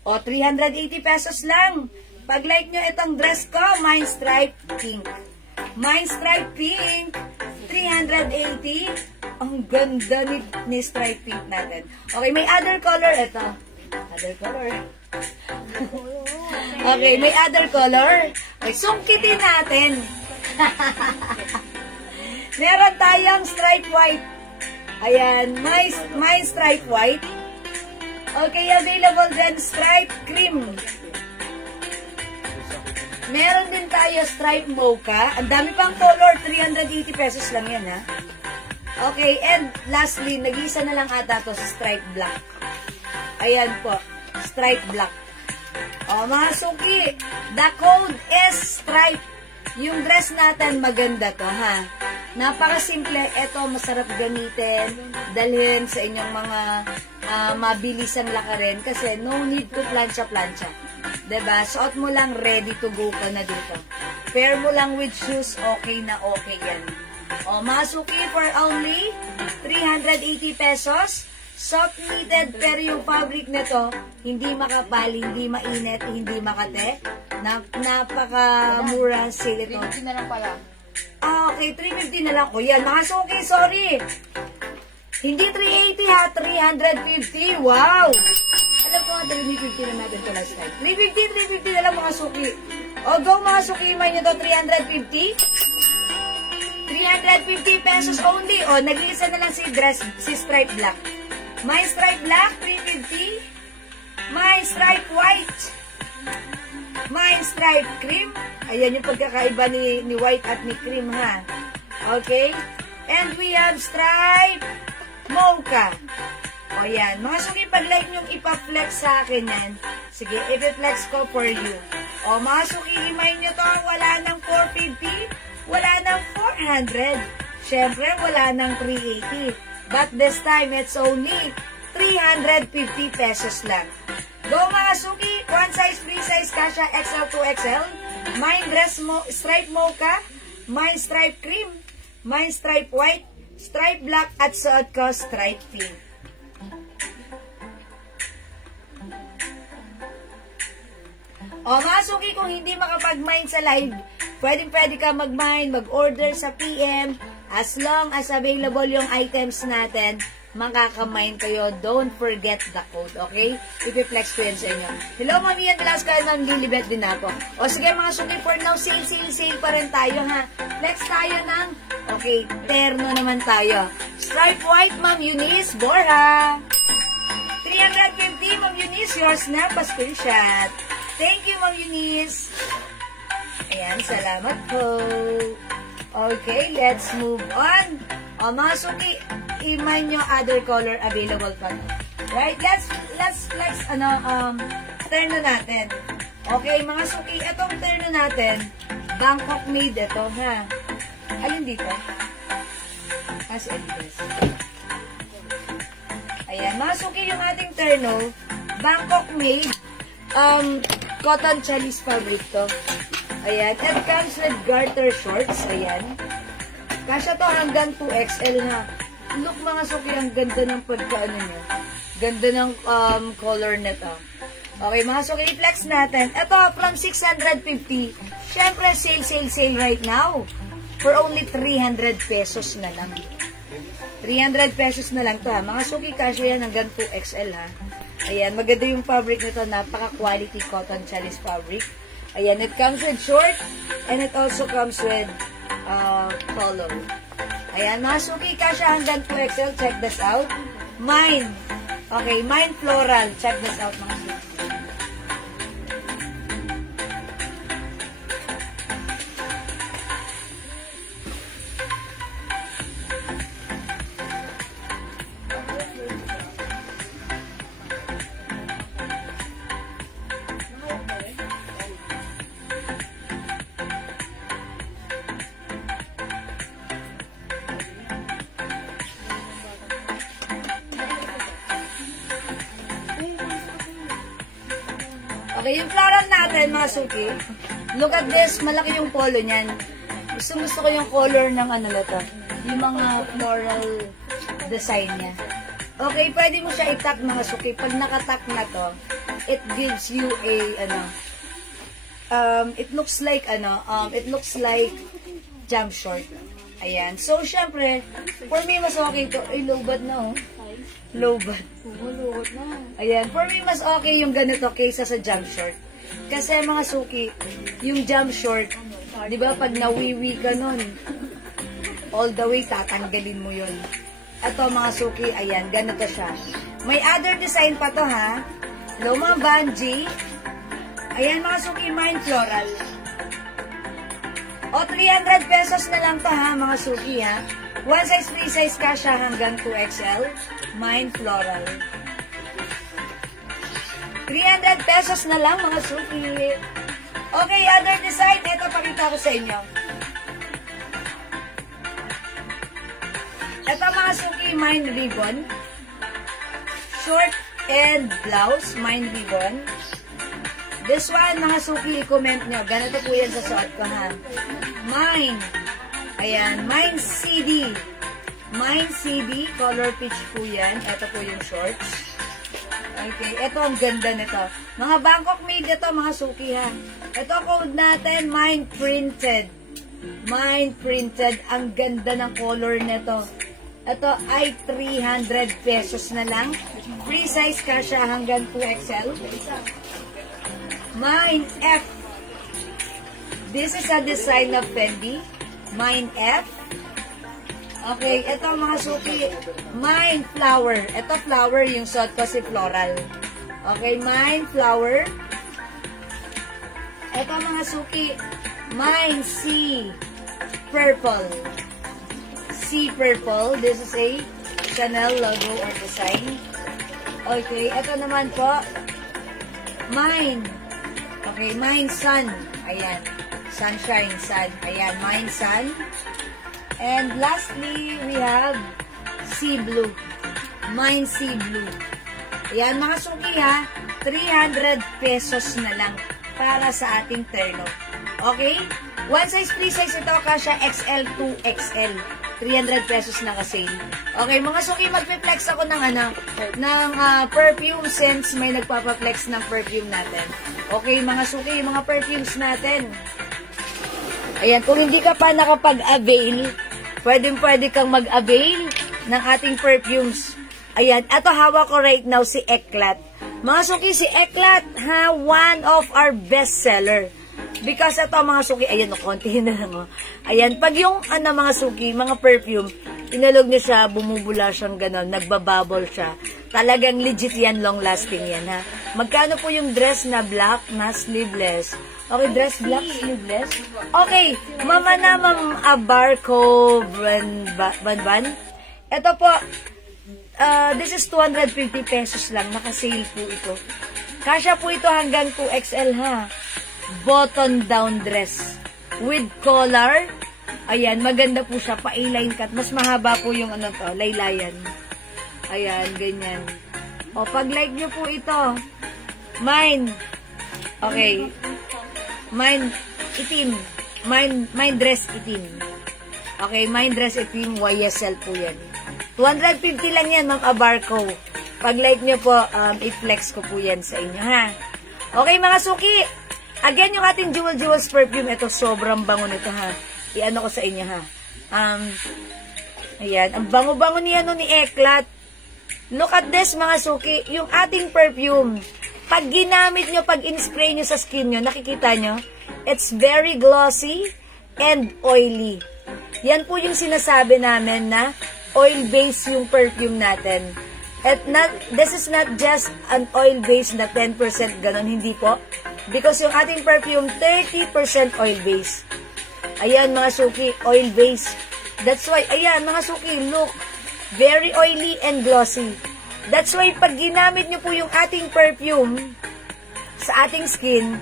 O, 380 pesos lang. Pag like nyo itong dress ko, mine stripe pink. Mine stripe pink. 380. Ang ganda ni stripe pink natin. Okay, may other color. Ito. Other color. Okay, may other color. Okay, sungkitin natin. Meron tayong stripe white. Ayan, may stripe white. Okay, available din stripe cream. Meron din tayo stripe mocha. Ang dami pang color, 380 pesos lang yan, ha? Okay, and lastly, nag-isa na lang ata to sa stripe black. Ayan po, stripe black. O, mga suki, the code is stripe. Yung dress natin, maganda to, ha? Napakasimple. Ito, masarap gamitin. Dalhin sa inyong mga mabilisan lakarin kasi no need to plancha-plancha. Diba? Suot mo lang, ready to go ka na dito. Pair mo lang with shoes, okay na okay yan. O, masuki for only 380 pesos. Soft knitted, pero yung fabric nito, hindi makapal, hindi mainit, hindi makate. Napakamura sale ito. 350 na lang pala. Ah, okay, 350 na lang. O yan, masuki, sorry. Hindi 380 ha, 350. Wow! Alam ko nga, 350 na natin ito last time. 350 na lang mga suki. O, go mga suki, may nyo to 350. 350 pesos only. O, nag-iisa na lang si stripe black. May stripe black, 350. May stripe white. May stripe cream. Ayan yung pagkakaiba ni white at ni cream, ha? Okay? And we have stripe mocha. O yan. Mga suki, pag-like nyo ipa-flex sa akin yan. Sige, ipa-flex ko for you. O mga suki, himay nyo to. Wala ng 450. Wala ng 400. Siyempre, wala ng 380. But this time, it's only 350 pesos lang. Go mga suki, one size, free size, kasha, XL to XL. May dress stripe mocha, may stripe cream, may stripe white, stripe black, at suot ko stripe pink. O mga suki, kung hindi makapag-mine sa live, pwede ka mag-mine, mag-order sa PM. As long as available yung items natin, makaka-mine kayo. Don't forget the code, okay? Ipiplex ko yan sa inyo. Hello, Mami Ian Velasco, and Ma'am Lilibet din ako. O sige mga suki, for now, sale pa rin tayo, ha? Flex tayo ng, okay, terno naman tayo. Stripe white, Ma'am Eunice, Bora. 350, Ma'am Eunice, yours na, pa-screenshot. Thank you, Ma'am Eunice. Ayan, salamat po. Okay, let's move on. O, mga suki, i-mind nyo other color available pa. Right? Let's flex, terno natin. Okay, mga suki, itong terno natin, Bangkok made ito, ha? Alin dito? As Adidas. Ayan, mga suki, yung ating terno, Bangkok made, cotton challis fabric to. Ayan. It comes with garter shorts. Ayan. Kasya to hanggang 2XL na. Look mga suki, ang ganda ng pagkaano nyo. Ganda ng color nito. Okay, mga suki, flex natin. Ito, from 650. Syempre, sale right now. For only 300 pesos na lang. 300 pesos na lang to, ha. Mga suki, kasya yan hanggang 2XL, ha. Ayan, maganda yung fabric nito. Napaka-quality cotton challis fabric. Ayan, it comes with short and it also comes with collar. Ayan, mga suki, kasya hanggang 2XL. Check this out. Mine. Okay, mine floral. Check this out, mga suki. Okay, yung floral natin, mga suki. Look at this, malaki yung polo niyan. Gusto ko yung color ng ano na to. Yung mga floral design niya. Okay, pwede mo siya i-tuck, mga suki. Pag naka-tuck na to, it gives you a, it looks like jump short. Ayan. So, syempre, for me, mas okay ito. Ay, low-bad na, oh. Low-bad. Lukot na. Ayan. For me, mas okay yung ganito kaysa sa jump short. Kasi mga suki, yung jump short, di ba, pag nawiwi ka nun, all the way, tatanggalin mo yun. Ito, mga suki, ayan, ganito siya. May other design pa to, ha? Lumang bungee. Ayan, mga suki, mine floral. O, 300 pesos na lang to, ha, mga suki, ha? One size, free size ka siya hanggang 2XL. Mine floral. 300 pesos na lang, mga suki. Okay, other design. Ito, pakita ko sa inyo. Ito, mga suki, mine ribbon. Short and blouse, mine ribbon. This one, mga suki, comment nyo. Ganito po yan sa suot ko, ha. Mine. Ayan, mine CD. Mine CD, color peach po yan. Ito po yung shorts. Okay, ito ang ganda nito. Mga Bangkok made ito, mga suki, ha. Ito code natin, mine printed. Mine printed. Ang ganda ng color nito. Ito ay 300 pesos na lang. Free size ka siya hanggang 2XL. Mine F. This is a design of Fendi. Mine F. Okay, ito mga suki. Mine flower. Ito flower, yung suot ko si floral. Okay, mine flower. Ito mga suki. Mine C. Purple. C purple. This is a Chanel logo or design. Okay, ito naman po. Mine. Okay, mine sun. Ayan. Sunshine, sun. Ayan, mine sun. And lastly, we have sea blue. Mine sea blue. Ayan, mga suki, ha. 300 pesos na lang para sa ating terno. Okay? One size, free size ito kasya XL to XL. 300 pesos na kasi. Okay, mga suki, magpe-flex ako ng perfume since may nagpapa-flex ng perfume natin. Okay, mga suki, mga perfumes natin. Ayan, kung hindi ka pa nakapag-avail, pwede kang mag-avail ng ating perfumes. Ayan, ito hawak ko right now si Eclat. Mga suki, si Eclat, ha, one of our best seller. Because ito mga suki, ayan, konti na lang, oh. Ayan, pag yung, mga suki, mga perfume, inalog nyo siya, bumubula siyang ganon, nagbabubble siya. Talagang legit yan, long lasting yan, ha. Magkano po yung dress na black, na sleeveless? Okay, dress black, sleeveless. Okay, Mama na Abarco Banban. Ito po, this is 250 pesos lang, naka-sale po ito. Kasya po ito hanggang 2XL, ha. Button down dress with collar. Ayan, maganda po siya, pa A-line cut. Mas mahaba po yung laylayan. Ayan, ganyan. O, pag like nyo po ito, mine. Okay. Mine itim. Mine dress itim. Okay, mine dress itim, YSL po yan. 250 lang yan, Ma'am Abarco. Pag like nyo po, i-flex ko po yan sa inyo, ha. Okay, mga suki. Again, yung ating Jewels perfume, ito sobrang bango nito, ha. I-ano ko sa inyo, ha. Ayan, ang bango-bango ni Eclat. Look at this, mga suki. Yung ating perfume, pag ginamit nyo, pag in-spray nyo sa skin nyo, nakikita nyo, it's very glossy and oily. Yan po yung sinasabi namin na oil-based yung perfume natin. At this is not just an oil-based na 10% ganon, hindi po. Because yung ating perfume, 30% oil-based. Ayan, mga suki, oil-based. That's why, ayan, mga suki, look, very oily and glossy. That's why, pag ginamit nyo po yung ating perfume sa ating skin,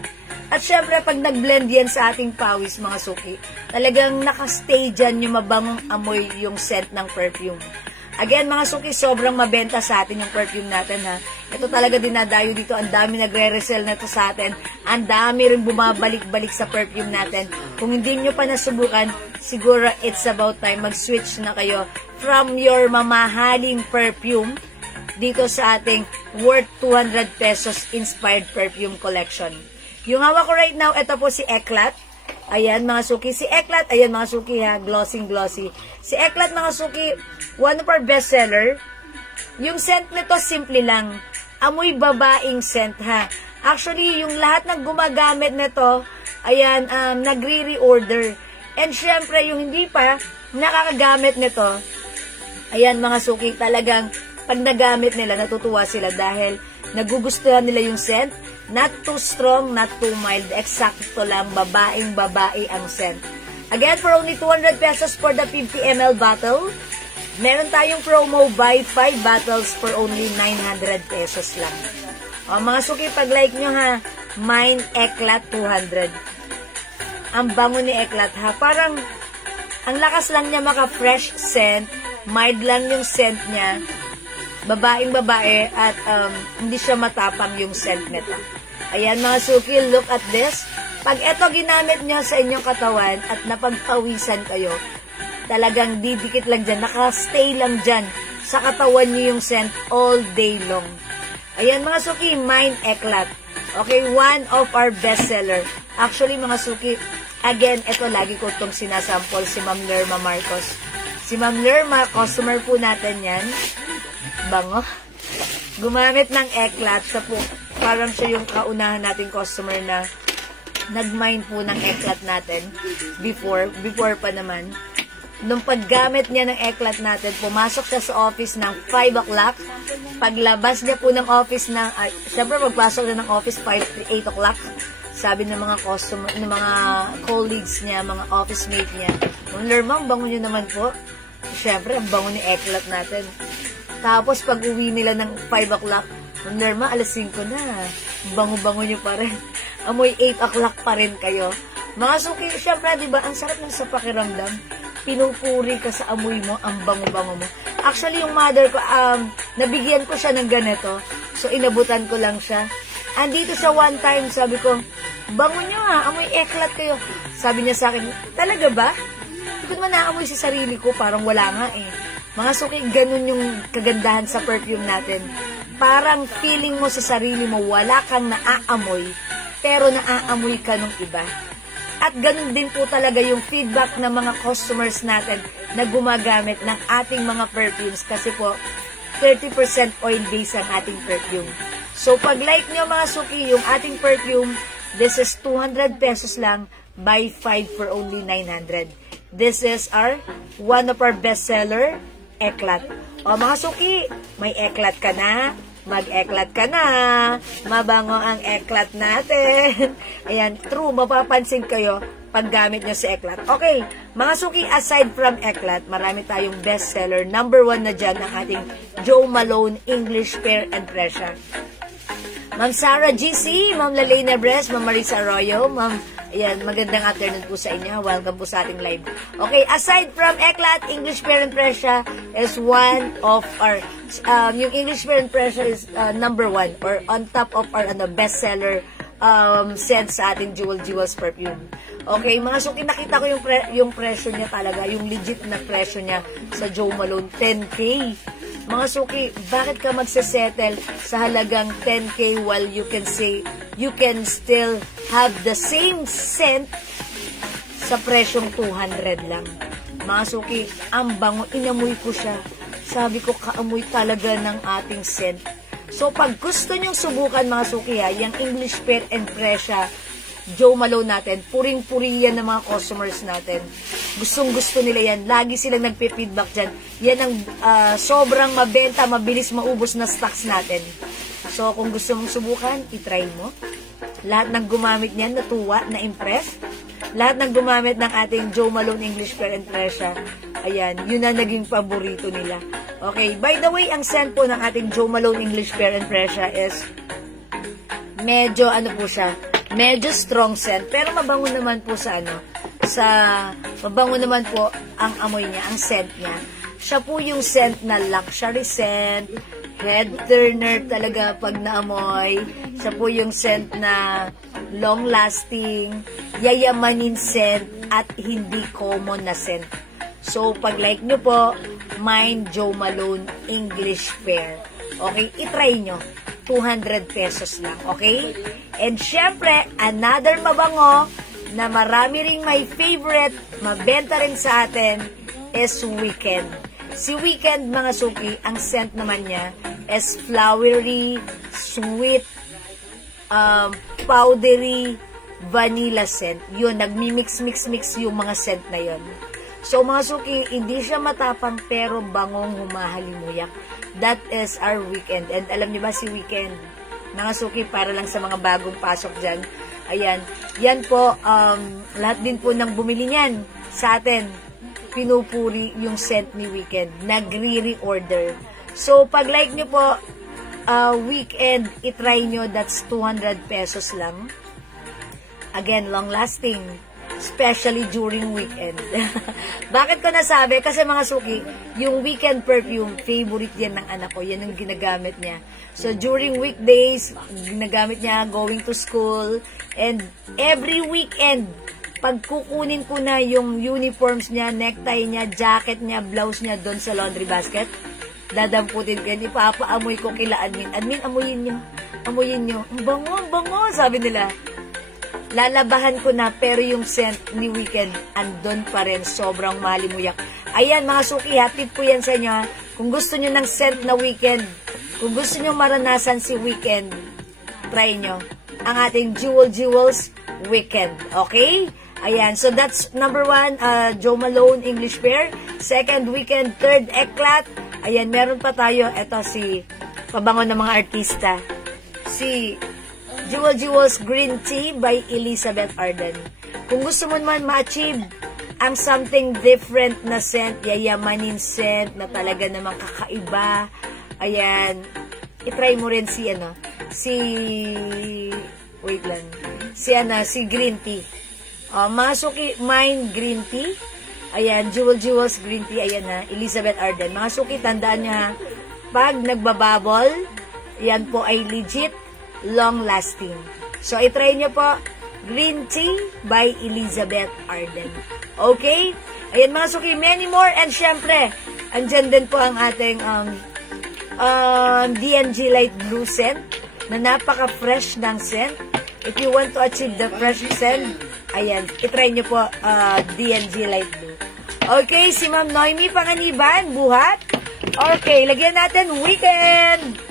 at syempre, pag nag-blend yan sa ating pawis, mga suki, talagang nakastay dyan yung mabangong amoy yung scent ng perfume. Again, mga suki, sobrang mabenta sa atin yung perfume natin, ha. Ito talaga dinadayo dito. Ang dami nagre-resell na ito sa atin. Ang dami rin bumabalik-balik sa perfume natin. Kung hindi nyo pa nasubukan, siguro it's about time mag-switch na kayo from your mamahaling perfume dito sa ating worth 200 pesos inspired perfume collection. Yung hawak ko right now, ito po si Eclat. Ayan, mga suki. Si Eklat, ayan, mga suki, ha. Glossy. Si Eklat, mga suki, one of our bestseller. Yung scent nito, simple lang. Amoy babaeng scent, ha. Actually, yung lahat ng gumagamit nito, ayan, nagre-reorder. And syempre, yung hindi pa nakakagamit nito, ayan, mga suki, talagang pag nagamit nila, natutuwa sila dahil nagugustuhan nila yung scent. Not too strong, not too mild. Eksakto lang, babae ang scent. Again, for only 200 pesos for the 50 ml bottle. Meron tayong promo, buy 5 bottles for only 900 pesos lang. O, mga suki, pag like nyo ha, mine Eklat 200. Ang bango ni Eklat ha. Parang, ang lakas lang niya maka-fresh scent. Mild lang yung scent niya. Babaeng babae at hindi siya matapang yung scent nito. Ayan, mga suki, look at this. Pag ito ginamit nyo sa inyong katawan at napagpawisan kayo, talagang didikit lang dyan, nakastay lang dyan sa katawan nyo yung scent all day long. Ayan, mga suki, mine Eklat. Okay, one of our bestseller. Actually, mga suki, again, ito lagi ko itong sinasample, si Ma'am Lerma Marcos. Si Ma'am Lerma, customer po natin yan. Bango. Gumamit ng Eklat. Parang siya yung kaunahan nating customer na nag-mine po ng Eklat natin. Before pa naman. Nung paggamit niya ng Eklat natin, pumasok siya sa office ng 5 o'clock. Paglabas niya po ng office ng, syempre pagpasok niya ng office 5 to 8 o'clock. Sabi ng mga customer, ng mga colleagues niya, mga office mate niya, Lerma, bango niyo naman po. Syempre, ang bango ni Eklat natin. Tapos, pag uwi nila ng 5 o'clock, Lerma, alas 5 na. Bango-bango nyo pa rin. Amoy 8 o'clock pa rin kayo. Mga suki, syempre, diba, ang sarap ng sa pakiramdam. Pinupuri ka sa amoy mo, ang bango-bango mo. Actually, yung mother ko, nabigyan ko siya ng ganito. So, inabutan ko lang siya. Andito siya one time, sabi ko, bango nyo ha, amoy Eklat kayo. Sabi niya sa akin, talaga ba? Hindi ko naman naamoy sa sarili ko, parang wala nga eh. Mga suki, ganun yung kagandahan sa perfume natin. Parang feeling mo sa sarili mo, wala kang naaamoy, pero naaamoy ka nung iba. At ganun din po talaga yung feedback ng mga customers natin na gumagamit ng ating mga perfumes kasi po, 30% oil base ang ating perfume. So, pag like nyo mga suki, yung ating perfume, this is 200 pesos lang, buy 5 for only 900. This is one of our bestseller, Eklat. O mga suki, may Eklat ka na, mag-Eklat ka na, mabango ang Eklat natin. Ayan, true, mapapansin kayo pag gamit nyo si Eklat. Okay, mga suki, aside from Eklat, marami tayong bestseller. Number 1 na dyan ang ating Jo Malone English Pear and Pressure. Ma'am Sarah GC, Ma'am Lalena Bres, Ma'am Marisa Arroyo, ayan, magandang afternoon po sa inyo. Welcome po sa ating live. Okay, aside from Eklat, English Pear and Pressure is one of our, yung English Pear and Pressure is number 1 or on top of our bestseller scent sa ating Jewels perfume. Okay, mga suki, nakita ko yung presyo niya talaga, yung legit na presyo niya sa Jo Malone, 10K. Mga suki, bakit ka magsesettle sa halagang 10K while you can say, you can still have the same scent sa presyong 200 lang. Mga suki, ang bango, inamoy ko siya. Sabi ko, kaamoy talaga ng ating scent. So, pag gusto nyong subukan mga suki ha, yung English Pear and Pressure, Jo Malone natin, puring-puri yan ng mga customers natin. Gustong-gusto nila yan. Lagi silang nagpe-feedback dyan. Yan ang sobrang mabenta, mabilis maubos na stocks natin. So, kung gusto mong subukan, itry mo. Lahat ng gumamit niyan, natuwa, na-impress. Lahat ng gumamit ng ating Jo Malone English Pear and Pressure, ayan, yun na naging paborito nila. Okay, by the way, ang scent po ng ating Jo Malone English Pear and Pressure is medyo, medyo strong scent, pero mabango naman po mabango naman po ang amoy niya, ang scent niya. Siya po yung scent na luxury scent, head turner talaga pag naamoy. Siya po yung scent na long lasting, yayamanin scent, at hindi common na scent. So, pag like nyo po, mine Jo Malone English Pear. Okay, itry nyo. 200 pesos lang, okay? And syempre, another mabango na marami ring my favorite, mabenta rin sa atin, is Weekend. Si Weekend, mga suki, ang scent naman niya is flowery, sweet, powdery, vanilla scent. Yun, nagmi-mix-mix-mix yung mga scent na yun. So, mga suki, hindi siya matapang pero bangong humahalimuyak. That is our Weekend. And alam niyo ba si Weekend? Mga suki, para lang sa mga bagong pasok dyan. Ayan. Yan po, lahat din po ng bumili niyan sa atin, pinupuri yung scent ni Weekend. Nagre-reorder. So, pag like nyo po, Weekend, itry nyo, that's 200 pesos lang. Again, long-lasting. Especially during weekend. Bakit ko nasabi? Kasi mga suki, yung Weekend perfume, favorite yan ng anak ko. Yan ang ginagamit niya. So, during weekdays, ginagamit niya going to school. And every weekend, pag kukunin ko na yung uniforms niya, necktie niya, jacket niya, blouse niya doon sa laundry basket, dadamputin ko yan, ipapaamoy ko kila admin. Admin, amuyin niyo. Amuyin niyo. Ang bango, ang bango, sabi nila. Lalabahan ko na, pero yung scent ni Weekend, andon pa rin, sobrang malimuyak. Ayan, mga suki, tip po yan sa inyo. Kung gusto nyo ng scent na Weekend, kung gusto nyo maranasan si Weekend, try nyo ang ating Jewels Weekend. Okay? Ayan, so that's number 1, Jo Malone English Pear. Second, Weekend. Third, Eclat. Ayan, meron pa tayo. Ito si pabango ng mga artista. Si Jewels Green Tea by Elizabeth Arden. Kung gusto mo naman ma-achieve ang something different na scent, yayamanin scent na talaga namang kakaiba, ayan, itry mo rin si si Green Tea. Masuki, Mind Green Tea. Ayan, Jewels Green Tea, ayan na, Elizabeth Arden. Masuki, tandaan niya, pag nagbababol, yan po ay legit, long-lasting. So, itry nyo po, Green Tea by Elizabeth Arden. Okay? Ayan, mga suki, many more. And syempre, andyan din po ang ating D&G Light Blue scent na napaka-fresh ng scent. If you want to achieve the fresh scent, ayan, itry nyo po D&G Light Blue. Okay, si Ma'am Noemi Panganiban, buhat. Okay, lagyan natin Weekend.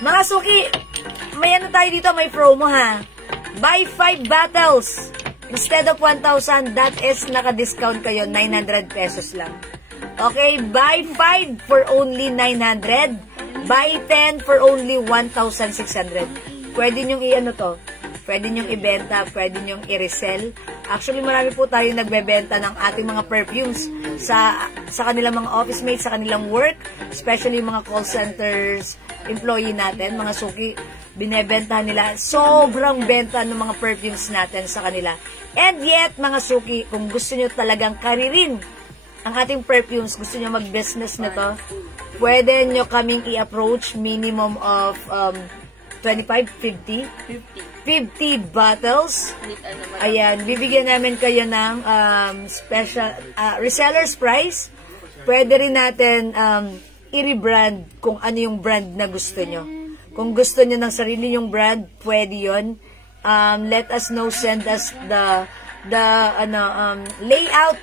Mga suki, may ano tayo dito, may promo ha. Buy 5 bottles. Instead of 1,000, that is naka-discount kayo, 900 pesos lang. Okay, buy 5 for only 900. Buy 10 for only 1,600. Pwede nyong i-ano to, pwede nyong ibenta, pwede nyong i-resell. Actually, marami po tayo nagbebenta ng ating mga perfumes sa kanilang mga office mates, sa kanilang work, especially mga call centers, employee natin, mga suki, binebentahan nila. Sobrang benta ng mga perfumes natin sa kanila. And yet, mga suki, kung gusto nyo talagang karirin ang ating perfumes, gusto nyo mag-business na to, pwede nyo kaming i-approach minimum of 25, 50 bottles. Ayan, bibigyan namin kayo ng special reseller's price. Pwede rin natin i-rebrand kung ano yung brand na gusto nyo. Kung gusto nyo ng sarili yung brand, pwede yun. Let us know, send us the layout.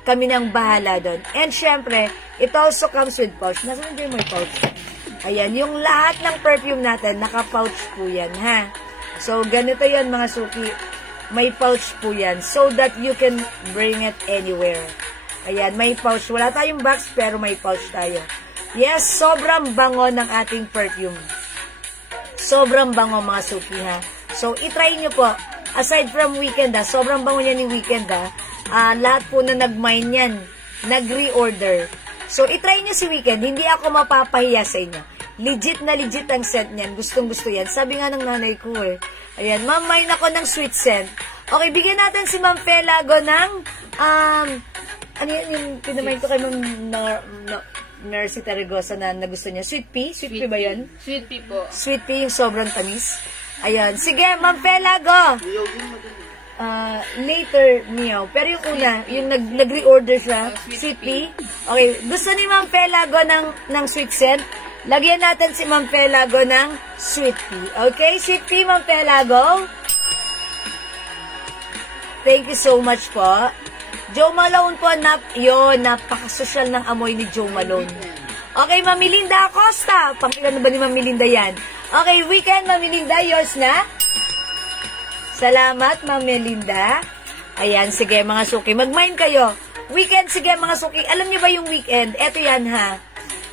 Kami nang bahala doon. And syempre, it also comes with pouch. Nasaan din may pouch? Ayan, yung lahat ng perfume natin, naka-pouch po yan, ha? So, ganito yan, mga suki. May pouch po yan. So that you can bring it anywhere. Ayan, may pouch. Wala tayong box, pero may pouch tayo. Yes, sobrang bango ng ating perfume. Sobrang bango, mga suki, ha? So, itry nyo po. Aside from Weekend, ha? Sobrang bango yan ni Weekend, ha? Lahat po na nag-mine yan, nag-reorder. So, itry nyo si Weekend. Hindi ako mapapahiya sa inyo. Legit na legit ang scent niyan. Gustong-gusto yan. Sabi nga ng nanay ko eh. Ayan, ma'am, mine ako ng sweet scent. Okay, bigyan natin si Ma'am Felago ng, ano yun yung pinamain ko kay Ma'am Mercy Taragosa na gusto niya? Sweet pea? Sweet pea ba yun? Sweet pea po. Sweet pea, yung sobrang tamis. Ayan. Sige, Ma'am Felago. Later, Meow. Pero yung una, yung nag-reorder siya, sweet pea. Okay, gusto ni Ma'am Felago ng sweet scent. Lagyan natin si Ma'am Felago ng sweet pea. Okay, sweet pea, Ma'am Felago. Thank you so much po. Joe Malone po, napakasosyal ng amoy ni Joe Malone. Okay, Ma'am Melinda Acosta. Pang-ilan na ba ni Ma'am Melinda yan? Okay, weekend, Ma'am Melinda, yours na. Salamat, Ma'am Melinda. Ayan, sige mga suki, mag-mind kayo. Weekend, sige mga suki. Alam niyo ba yung weekend? Eto yan ha.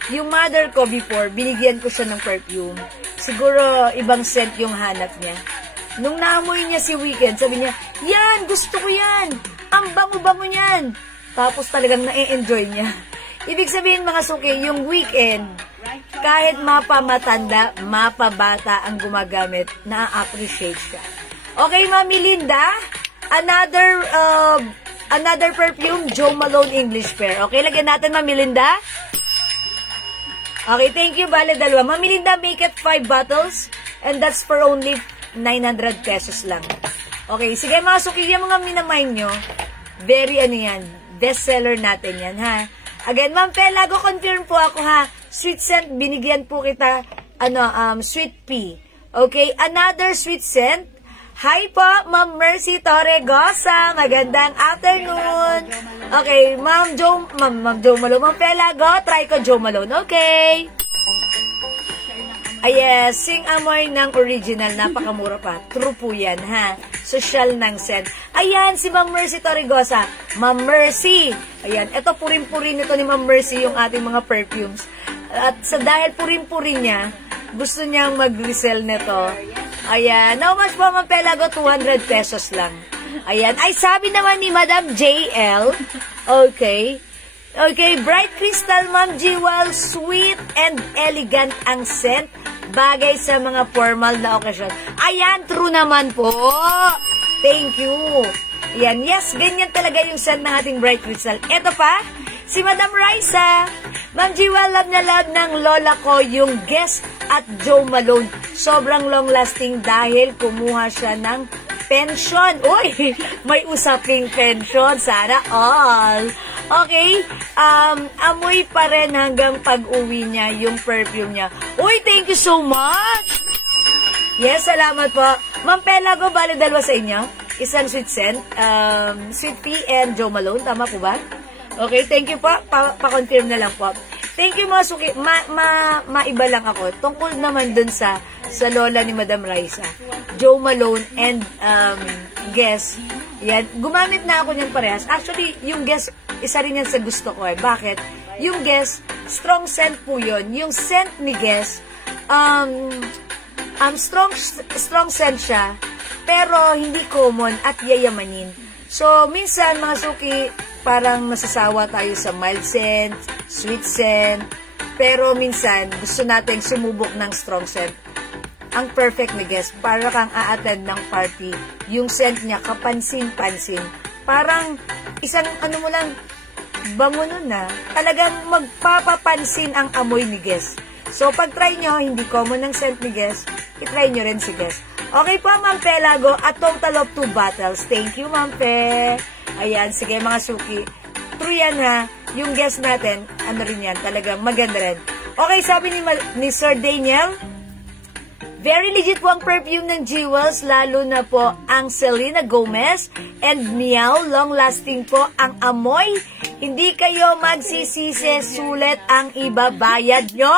Yung mother ko before, binigyan ko siya ng perfume. Siguro, ibang scent yung hanap niya. Nung naamoy niya si Weekend, sabi niya, yan, gusto ko yan. Ang bango-bango niyan. Tapos talagang na-enjoy niya. Ibig sabihin mga suki, yung Weekend, kahit mapamatanda, mapabata ang gumagamit, na-appreciate siya. Okay, Mami Linda, another perfume, Joe Malone English Pear. Okay, lagyan natin, Mami Linda. Okay, thank you, bale dalawa. Mami Linda, make it 5 bottles, and that's for only 900 pesos lang. Okay, sige mga suki, yung mga minamind nyo, very yan, bestseller natin yan, ha. Again, Ma'am Pela, confirm po ako, ha. Sweet scent, binigyan po kita, sweet pea. Okay, another sweet scent. Hi po, Ma'am Mercy Torregosa. Magandang afternoon. Okay, Ma'am Joe Malone. Ma'am Pela, go, try ko Joe Malone. Okay. Yes, sing amoy ng original, napakamura pa. True po yan, ha. Social ng scent. Ayan, si Ma'am Mercy Torregosa. Ma'am Mercy. Ayan, ito purin-purin nito ni Ma'am Mercy yung ating mga perfumes. At dahil purin-purin niya, gusto niyang mag-resell nito. Ayan, how much po Ma'am Pelago? 200 pesos lang. Ayan, ay sabi naman ni Madam JL. Okay. Okay, Bright Crystal, Ma'am Jewel, sweet and elegant ang scent. Bagay sa mga formal na okasyon. Ayan, true naman po. Thank you. Ayan, yes, ganyan talaga yung scent ng ating Bright Crystal. Ito pa, si Madam Raisa. Ma'am Jewel, love na love ng lola ko yung Guess at Joe Malone. Sobrang long-lasting dahil kumuha siya ng pension. Uy, may usaping pension. Sana all. Okay, amoy pa rin hanggang pag-uwi niya yung perfume niya. Uy, thank you so much! Yes, salamat po. Ma'am Pelago, bali dalawa sa inyo. Isang sweet scent, sweet pea and Joe Malone. Tama po ba? Okay, thank you po. Pa-confirm na lang po. Thank you mga suki. Maiba lang ako. Tungkol naman dun sa lola ni Madam Raisa. Joe Malone and Guess. Yan. Gumamit na ako niyan parehas. Actually, yung Guess, isa rin yan sa gusto ko eh. Bakit? Yung Guess, strong scent po yun. Yung scent ni Guess, strong scent siya, pero hindi common at yayamanin. So, minsan, mga suki, parang masasawa tayo sa mild scent, sweet scent, pero minsan, gusto natin sumubok ng strong scent. Ang perfect ni Guess, para kang a-attend ng party, yung scent niya, kapansin-pansin. Parang, isang mo lang, bango nun na. Talagang magpapapansin ang amoy ni Guess. So, pag try nyo, hindi common ang scent ni Guess, itry nyo rin si Guess. Okay po, Ma'am Pelago, a total of 2 bottles. Thank you, Ma'am Pe. Ayan, sige mga suki. True yan ha, yung Guess natin, rin yan, talagang maganda rin. Okay, sabi ni Sir Daniel, very legit po ang perfume ng Jewels, lalo na po ang Selena Gomez and Meow. Long-lasting po ang amoy. Hindi kayo magsisisi, sulit ang ibabayad nyo.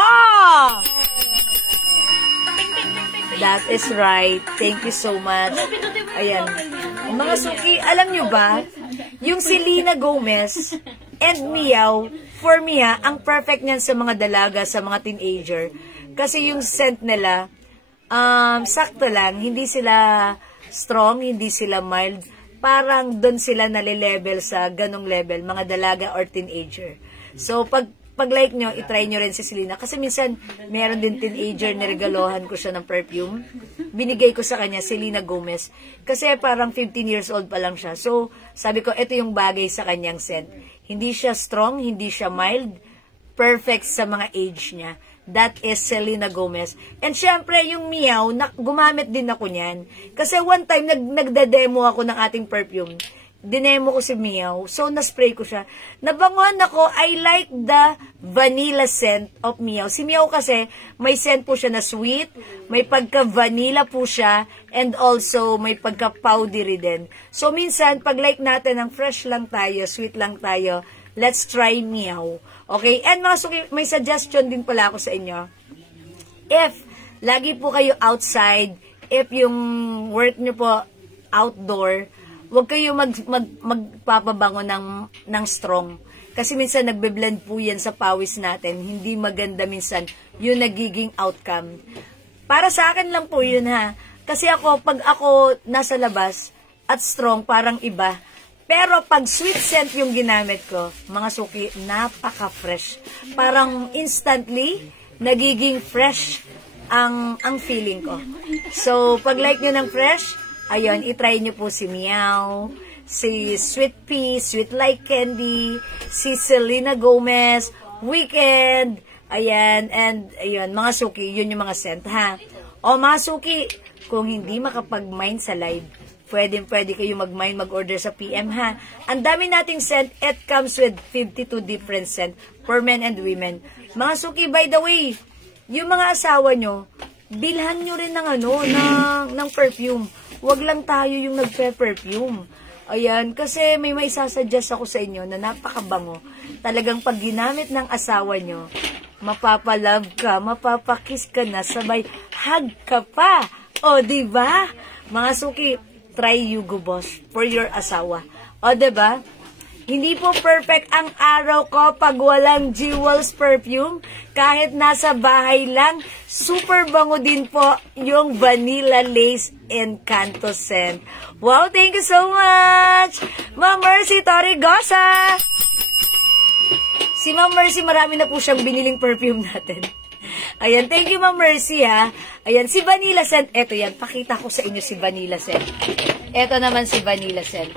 That is right. Thank you so much. Ayan. Mga suki, alam nyo ba, yung Selena Gomez and Meow, for me ang perfect niyan sa mga dalaga, sa mga teenager. Kasi yung scent nila, sakto lang, hindi sila strong, hindi sila mild, parang doon sila nalilevel sa ganong level, mga dalaga or teenager. So, pag like nyo, itry nyo rin si Selena. Kasi minsan, meron din teenager, niregalohan ko siya ng perfume. Binigay ko sa kanya, Selena Gomez. Kasi parang 15 years old pa lang siya. So, sabi ko, ito yung bagay sa kanyang scent. Hindi siya strong, hindi siya mild, perfect sa mga age niya. That is Selena Gomez. And syempre, yung Meow, gumamit din ako niyan. Kasi one time, nagda-demo ako ng ating perfume. dinemo ko si Meow. So, na-spray ko siya. Nabangon ako, I like the vanilla scent of Meow. Si Meow kasi, may scent po siya na sweet, may pagka-vanilla po siya, and also may pagka-powdery din. So, minsan, pag like natin ng fresh lang tayo, sweet lang tayo, let's try Meow. Okay? And mga suki, may suggestion din pala ako sa inyo. If lagi po kayo outside, if yung work nyo po outdoor, huwag kayo magpapabango ng strong. Kasi minsan nagbe-blend po yan sa pawis natin. Hindi maganda minsan yung nagiging outcome. Para sa akin lang po yun ha. Kasi ako, pag ako nasa labas at strong, parang iba. Pero pag sweet scent yung ginamit ko, mga suki, napaka-fresh. Parang instantly, nagiging fresh ang feeling ko. So, pag like nyo ng fresh, ayun, itry nyo po si Meow, si Sweet Pea, Sweet Like Candy, si Selena Gomez, Weekend, ayan, and ayun, mga suki, yun yung mga scent, ha? O mga suki, kung hindi makapag-mind sa live, pwede kayo mag-mind, mag-order sa PM, ha? Ang dami nating scent, it comes with 52 different scent for men and women. Mga suki, by the way, yung mga asawa nyo, bilhan nyo rin ng perfume. Huwag lang tayo yung nagpe-perfume. Ayan, kasi may maisasuggest ako sa inyo na napakabango. Talagang pag ginamit ng asawa nyo, mapapalove ka, mapapakiss ka na, sabay hug ka pa. O, diba? Mga suki, try Hugo Boss for your asawa. O, diba? Hindi po perfect ang araw ko pag walang Jewels perfume. Kahit nasa bahay lang, super bango din po yung Vanilla Lace Encanto scent. Wow, thank you so much! Ma'am Mercy Torrigosa! Si Ma'am Mercy, marami na po siyang biniling perfume natin. Ayan, thank you Ma'am Mercy ha. Ayan, si Vanilla scent. Eto yan, pakita ko sa inyo si Vanilla scent. Eto naman si Vanilla scent.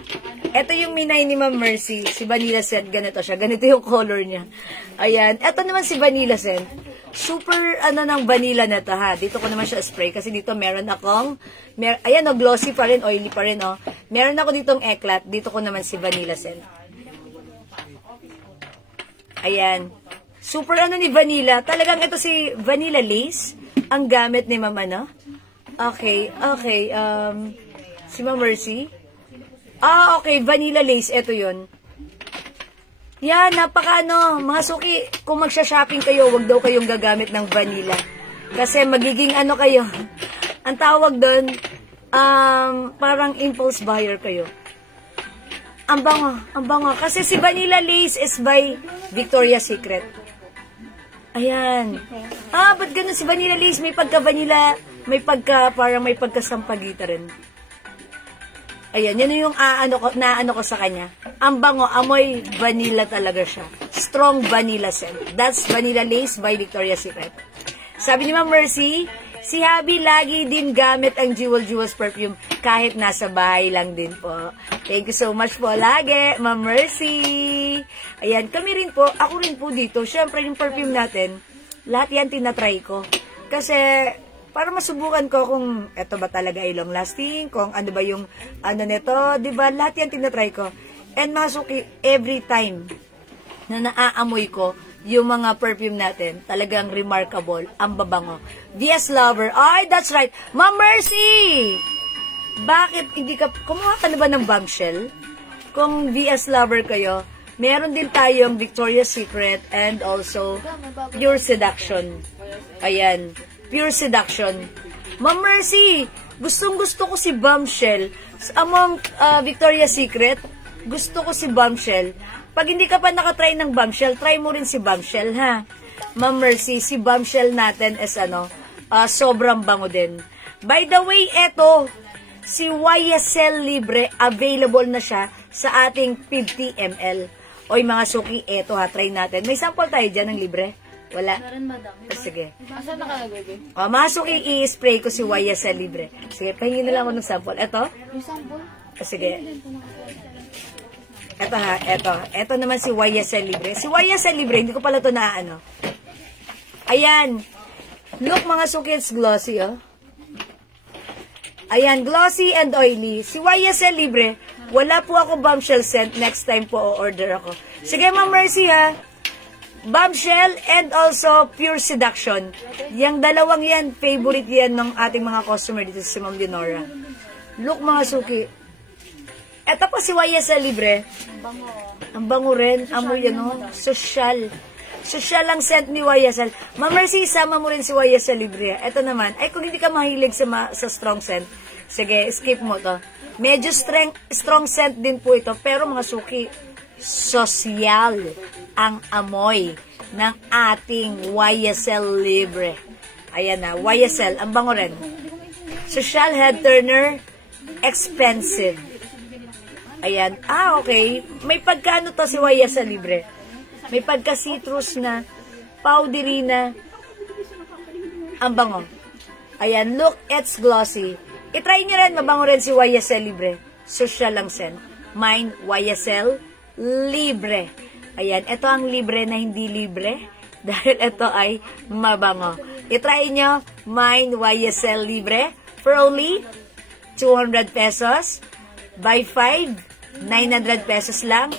Ito yung minay ni Ma'am Mercy, si Vanilla scent, ganito siya. Ganito yung color niya. Ayan. Ito naman si Vanilla scent. Super, ng vanilla na to, ha. Dito ko naman siya spray, kasi dito meron akong, ayan, glossy pa rin, oily pa rin, Meron ako ditong eclat. Dito ko naman si Vanilla scent. Ayan. Super, ni Vanilla. Talagang ito si Vanilla Lace, ang gamit ni Ma'am, Okay. Si Ma'am Mercy. Okay, Vanilla Lace, ito yun. Yan, napaka mga suki, kung magsha-shopping kayo, wag daw kayong gagamit ng vanilla. Kasi magiging kayo, ang tawag doon, parang impulse buyer kayo. Ang bango. Kasi si Vanilla Lace is by Victoria's Secret. Ayan. Ba't ganun si Vanilla Lace? May pagka-vanilla, parang may pagka-sampagita rin. Ayan, yun yung naano ko sa kanya. Ang bango, amoy vanilla talaga siya. Strong vanilla scent. That's Vanilla Lace by Victoria's Secret. Sabi ni Ma'am Mercy, si Habi lagi din gamit ang Jewels perfume kahit nasa bahay lang din po. Thank you so much po lagi, Ma'am Mercy. Ayan, kami rin po, ako rin po dito. Siyempre, yung perfume natin, lahat yan tinatry ko. Kasi, para masubukan ko kung ito ba talaga ay long lasting, kung ano ba yung nito, diba? Lahat yan tinatry ko. And mga suki, every time na naaamoy ko yung mga perfume natin, talagang remarkable, ang babango. VS Lover, ay, that's right. Ma'am Mercy! Bakit hindi ka, kumuha ka na ba ng Bombshell? Kung VS Lover kayo, meron din tayong Victoria's Secret and also Pure Seduction. Ayan. Pure Seduction. Ma'am Mercy, gustong-gusto ko si Bombshell. Among Victoria's Secret, gusto ko si Bombshell. Pag hindi ka pa nakatry ng Bombshell, try mo rin si Bombshell, ha? Ma'am Mercy, si Bombshell natin is sobrang bango din. By the way, eto, si YSL Libre, available na siya sa ating 50 ml. Oy, mga suki, eto ha, try natin. May sample tayo dyan ng libre? Wala. Sige. Asan nakalagay, babe? Mga suki, i-spray ko si YSL Libre. Sige, pahingin na lang ako ng sample. Eto? Yung sample? Sige. Eto ha, eto. Eto naman si YSL Libre. Si YSL Libre, hindi ko pala ito na Ayan. Look, mga suki, it's glossy, Ayan, glossy and oily. Si YSL Libre, Wala po ako bombshell scent. Next time po o-order ako. Sige, Ma'am Mercy ha. Bombshell and also Pure Seduction. Yung dalawang yan, favorite yan ng ating mga customer dito si Ma'am Leonora. Look mga suki. Eto pa si YSL Libre. Ang bango rin. Amoy yan, no? Social. Social ang scent ni YSL. Ma'am Mercy, isama mo rin si YSL Libre. Eto naman. Ay, kung hindi ka mahilig sa strong scent, sige, skip mo to. Medyo strong scent din po ito. Pero mga suki, sosyal ang amoy ng ating YSL Libre. Ayan na, YSL. Ang bango rin. Social head turner, expensive. Ayan. Okay. May pagkaano to si YSL Libre. May pagka-citrus na, powdery na, ang bango. Ayan, look, it's glossy. I-try nyo rin, mabango rin si YSL Libre. Social lang scent. Mine, YSL Libre. Ayan, ito ang libre na hindi libre. Dahil ito ay mabango. I-try nyo, mine, YSL Libre. For only 200 pesos. Buy 5, 900 pesos lang.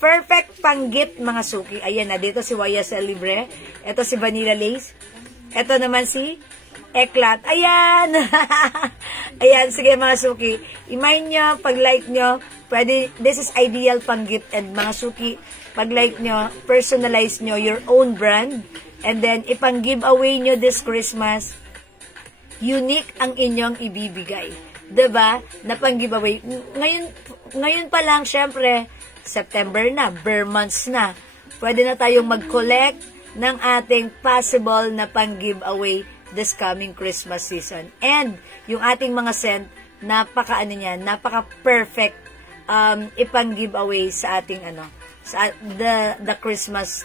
Perfect panggit mga suki. Ayan na, dito si YSL Libre. Ito si Vanilla Lace. Ito naman si Eclat. Ayan! Ayan, sige mga suki. I-mind nyo, pag-like nyo, pwede, this is ideal pang-gift. And mga suki, pag-like nyo, personalize nyo your own brand. And then, ipang-giveaway nyo this Christmas, unique ang inyong ibibigay. Diba? Na pang-giveaway. Ngayon pa lang, syempre, September na, bare months na. Pwede na tayong mag-collect ng ating possible na pang-giveaway this coming Christmas season. And, yung ating mga scent, napaka-ano niyan, napaka-perfect ipang-giveaway sa ating sa the Christmas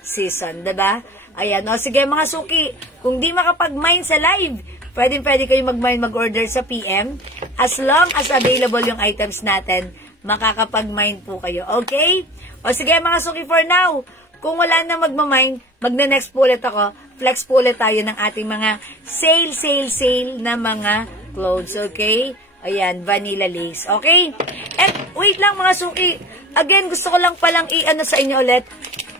season, diba? Ayan, o sige mga suki, kung di makapag-mine sa live, pwede kayo mag-mine, mag-order sa PM. As long as available yung items natin, makakapag-mine po kayo. Okay? O sige mga suki, for now, kung wala na magmamine, magna-next po ulit ako. Flex po ulit tayo ng ating mga sale na mga clothes. Okay? Ayan, Vanilla Lace. Okay? And wait lang mga suki. Again, gusto ko lang palang i-ano sa inyo ulit.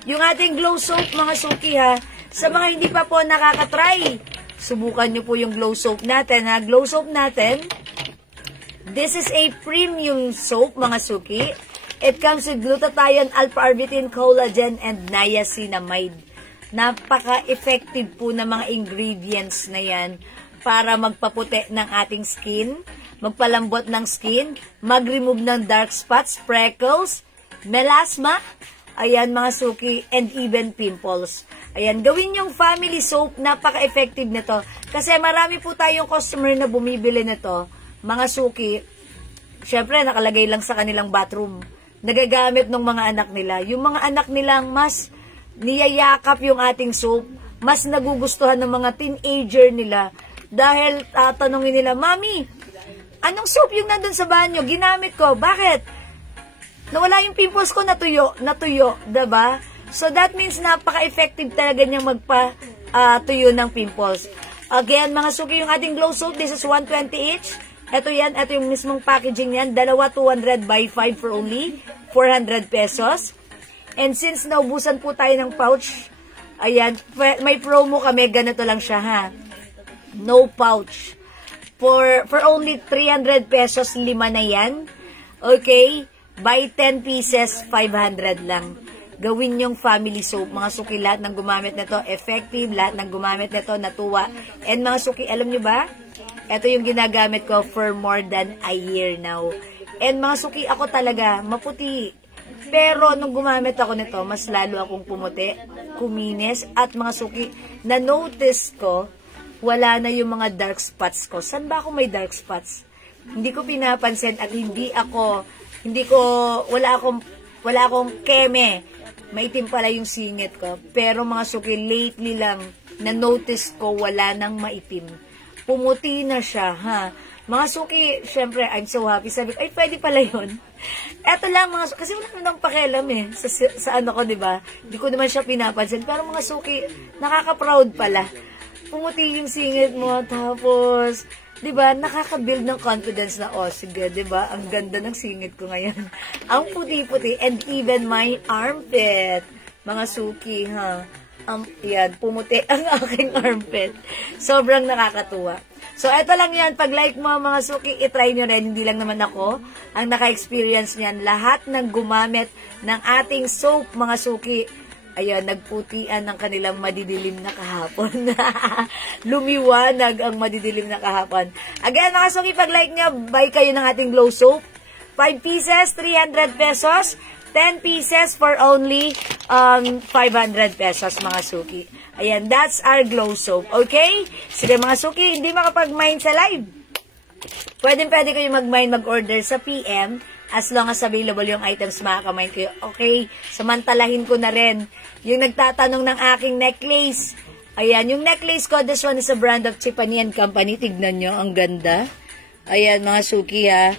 Yung ating glow soap mga suki ha. Sa mga hindi pa po nakakatry, subukan nyo po yung glow soap natin ha. Glow soap natin. This is a premium soap mga suki. It comes with glutathione, alpha-arbutin, collagen, and niacinamide. Napaka-effective po na mga ingredients na yan para magpaputi ng ating skin, magpalambot ng skin, mag-remove ng dark spots, freckles, melasma, ayan mga suki, and even pimples. Ayan, gawin yung family soap, napaka-effective nito. Kasi marami po tayong customer na bumibili nito, mga suki, syempre nakalagay lang sa kanilang bathroom. Nagagamit ng mga anak nila. Yung mga anak nilang mas niyayakap yung ating soap, mas nagugustuhan ng mga teenager nila. Dahil tatanungin nila, Mami, anong soap yung nandun sa banyo? Ginamit ko. Bakit? Nawala yung pimples ko, natuyo. Diba? So that means napaka-effective talaga niyang magpa-tuyo ng pimples. Again, mga suki, yung ating glow soap, this is 120 each. Ito yan, ito yung mismong packaging yan. Dalawa 200 by 5 for only 400 pesos. And since naubusan po tayo ng pouch, ayan, may promo kami, ganito lang siya ha. No pouch. For only 300 pesos, 5 na yan. Okay? Buy 10 pieces, 500 lang. Gawin yung family soap. Mga suki, lahat ng gumamit nito, effective. Lahat ng gumamit nito, natuwa. And mga suki, alam nyo ba? Ito yung ginagamit ko for more than a year now. And mga suki, ako talaga, maputi. Pero nung gumamit ako nito, mas lalo akong pumuti, kuminis, at mga suki, na-notice ko, wala na yung mga dark spots ko. Saan ba ako may dark spots? Hindi ko pinapansin at wala akong keme. Maitim pala yung singit ko. Pero mga suki, lately lang, na-notice ko wala nang maitim. Pumuti na siya, ha. Mga suki, syempre, I'm so happy. Sabi ko, ay, pwede pala yun. Eto lang, mga suki, kasi wala naman akong pakialam sa ano ko, diba? Hindi ko naman siya pinapansin. Pero mga suki, nakaka-proud pala. Pumuti yung singit mo, tapos, Diba, nakaka-build ng confidence na, oh, sige, diba, ang ganda ng singit ko ngayon. Ang puti-puti, and even my armpit. Mga suki, ha? Yan, pumuti ang aking armpit. Sobrang nakakatuwa. So, eto lang yan. Pag like mo, mga suki, itry nyo rin. Hindi lang naman ako ang naka-experience niyan. Lahat ng gumamit ng ating soap, mga suki, ayan, nagputian ng kanilang madidilim na kahapon. Lumiwanag ang madidilim na kahapon. Again, mga suki, pag like nyo, buy kayo ng ating glow soap. 5 pieces, 300 pesos. 10 pieces for only 500 pesos, mga suki. Ayan, that's our glow soap. Okay? Sige, mga suki, hindi makapag-mine sa live. Pwede kayo mag-mine, mag-order sa PM. As long as available yung items, makakamine kayo. Okay, samantalahin ko na rin yung nagtatanong ng aking necklace. Ayan, yung necklace ko, this one is a brand of Tiffany & Company. Tignan nyo, ang ganda. Ayan, mga suki, ha.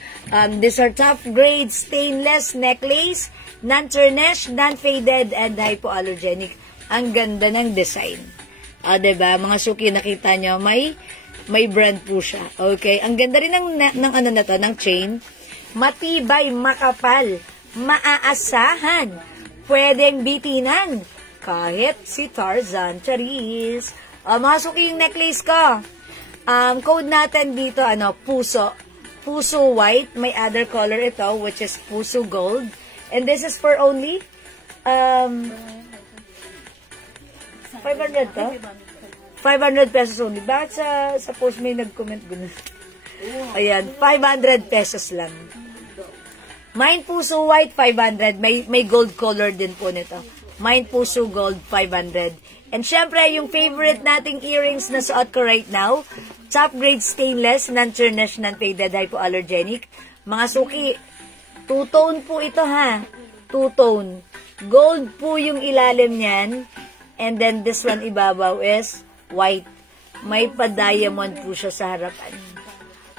These are top grade stainless necklace, non-tarnished, non-faded, and hypoallergenic. Ang ganda ng design. Diba, mga suki, nakita nyo, may brand po siya. Okay, ang ganda rin ng ano na to, ng chain. Matibay, makapal, maaasahan, pwedeng bitinan, kahit si Tarzan, charis. Mga suki, yung necklace ko. Code natin dito, puso. Puso white, may other color ito, which is puso gold. And this is for only, 500 to? 500 pesos only. Bakit sa post may nag-comment gano'n? Ayan, 500 pesos lang. Mine puso white, 500. May gold color din po nito. Mine puso gold, 500. And syempre, yung favorite nating earrings na suot ko right now, top grade stainless, non-tarnished, non-faded, hypoallergenic. Mga suki, two-tone po ito, ha? Two-tone. Gold po yung ilalim niyan. And then this one ibabaw is white. May pa-diamond po siya sa harapan.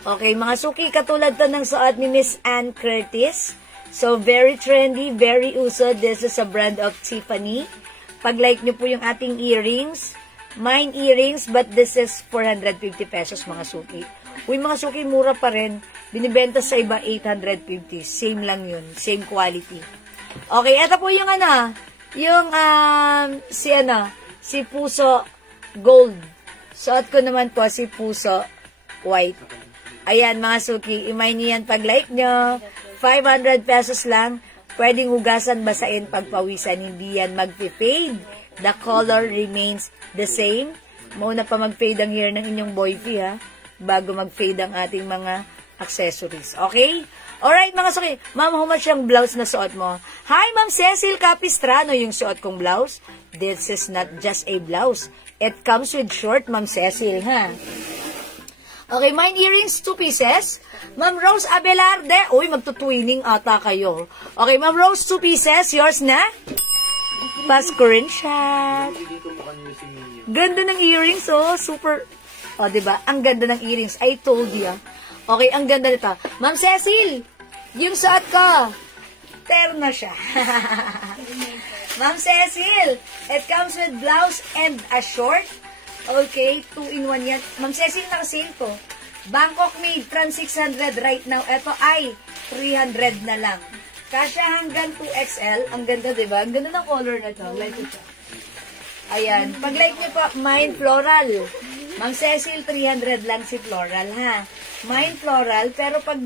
Okay, mga suki, katulad to ng suot ni Miss Ann Curtis. So, very trendy, very uso. This is a brand of Tiffany. Pag-like nyo po yung ating earrings. Mine earrings, but this is 450 pesos, mga suki. Uy, mga suki, mura pa rin. Binibenta sa iba, 850. Same lang yun. Same quality. Okay, eto po yung si puso gold. Suot ko naman po si puso white. Ayan, mga suki, imay niyo yan pag-like nyo. 500 pesos lang. Pwedeng hugasan, basain, pagpawisan. Hindi yan mag-fade. The color remains the same. Mauna pa mag-fade ang hair ng inyong boyfie, ha? Bago mag-fade ang ating mga accessories. Okay? Alright, mga suki. Ma'am, how much yung blouse na suot mo? Hi, Ma'am Cecil Capistrano, yung suot kong blouse. This is not just a blouse. It comes with short, Ma'am Cecil, ha? Okay, mine earrings, 2 pieces. Ma'am Rose Abelarde. Uy, magtutwining ata kayo. Okay, Ma'am Rose, 2 pieces. Yours na? Pa-screen shot. Ganda ng earrings, oh. Super. Oh, diba? Ang ganda ng earrings. I told you. Okay, ang ganda nito. Ma'am Cecil, yung suot ko, terno siya. Ma'am Cecil, it comes with blouse and a short. Okay, 2-in-1 yan. Ma'am Cecil, naka-sale to. Bangkok made from 600 right now. Ito ay 300 na lang. Kasya hanggang 2XL. Ang ganda, diba? Ang ganda ng color na to. Like ito. Ayan. Pag-like nyo po, mine floral. Ma'am Cecil, 300 lang si floral, ha? Mine floral, pero pag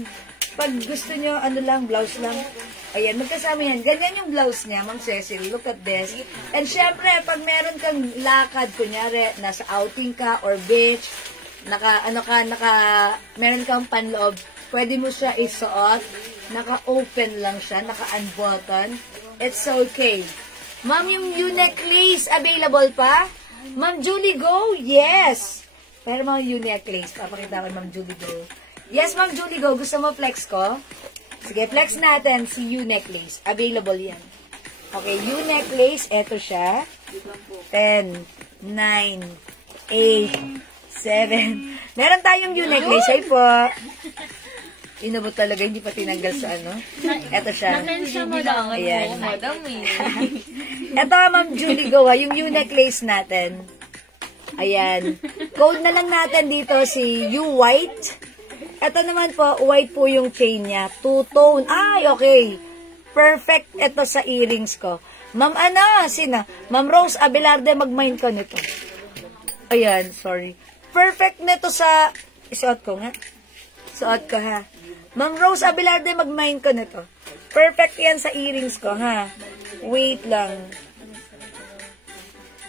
gusto nyo, blouse lang. Ayan, magkasama yan. Ganyan yung blouse niya, Ma'am Cecil. Look at this. And syempre, pag meron kang lakad, kunyari, nasa outing ka or beach, meron kang panloob, pwede mo siya isuot. Naka-open lang siya, naka-unbutton. It's okay. Ma'am, yung U-necklace, available pa? Ma'am Julie Go? Yes! Pero mga U-necklace, papakita ko Ma'am Julie Go. Yes, Ma'am Julie Go. Gusto mo flex ko? Sige, flex natin si U-necklace. Available yan. Okay, U-necklace. Eto siya. 10, 9, 8, 7. Meron tayong U-necklace. Ay po. Inabot talaga. Hindi pa tinanggal sa ano. Eto siya. Ayan. Eto, Ma'am Julie Go. Yung U-necklace natin. Ayan. Code na lang natin dito si U White. Ito naman po, white po yung chain niya. Two-tone. Ay, okay. Perfect ito sa earrings ko. Ma'am, sina? Ma'am Rose Abelarde, mag-mind ko nito. Ayan, sorry. Perfect nito sa... Isuot ko nga. Suot ko, ha. Ma'am Rose Abelarde, mag-mind ko nito. Perfect yan sa earrings ko, ha. Wait lang.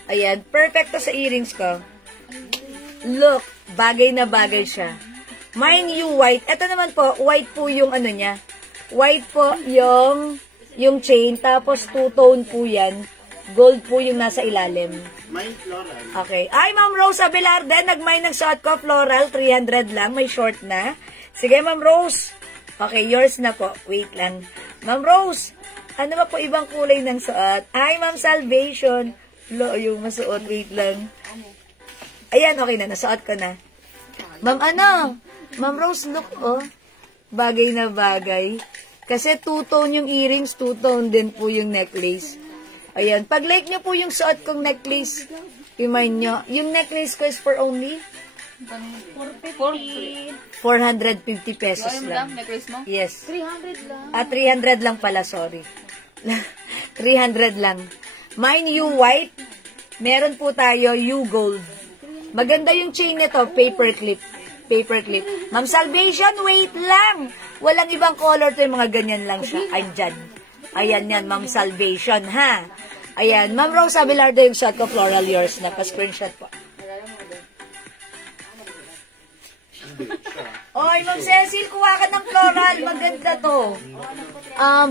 Ayan, perfect to sa earrings ko. Look, bagay na bagay siya. Mine you white. Ito naman po, white po yung ano niya. White po yung chain, tapos two-tone po yan. Gold po yung nasa ilalim. Mine floral. Okay. Ay, Ma'am Rose Abelarde, nag-mine ng suot ko, floral, 300 lang, may short na. Sige, Ma'am Rose. Okay, yours na po. Wait lang. Ma'am Rose, ano ba po ibang kulay ng suot? Ay, Ma'am Salvation. Yung masuot, wait lang. Ayan, okay na, nasuot ko na. Ma'am, Ma'am Rose, look, oh. Bagay na bagay. Kasi two-tone yung earrings, two-tone din po yung necklace. Ayan, pag-like nyo po yung suot kong necklace, remind nyo, yung necklace ko is for only 450 pesos lang. Necklace mo? Yes. 300 lang. 300 lang pala, sorry. 300 lang. Mine you white. Meron po tayo you gold. Maganda yung chain nito, paper clip. Paper clip. Ma'am Salvation, wait lang. Walang ibang color to, yung mga ganyan lang siya. Andyan. Ayan yan, Ma'am Salvation, ha? Ayan, Ma'am Rose Abelardo, yung shot ko, floral yours na. Pa-screenshot po. Oy, Ma'am Cecil, kuha ka ng floral. Maganda to.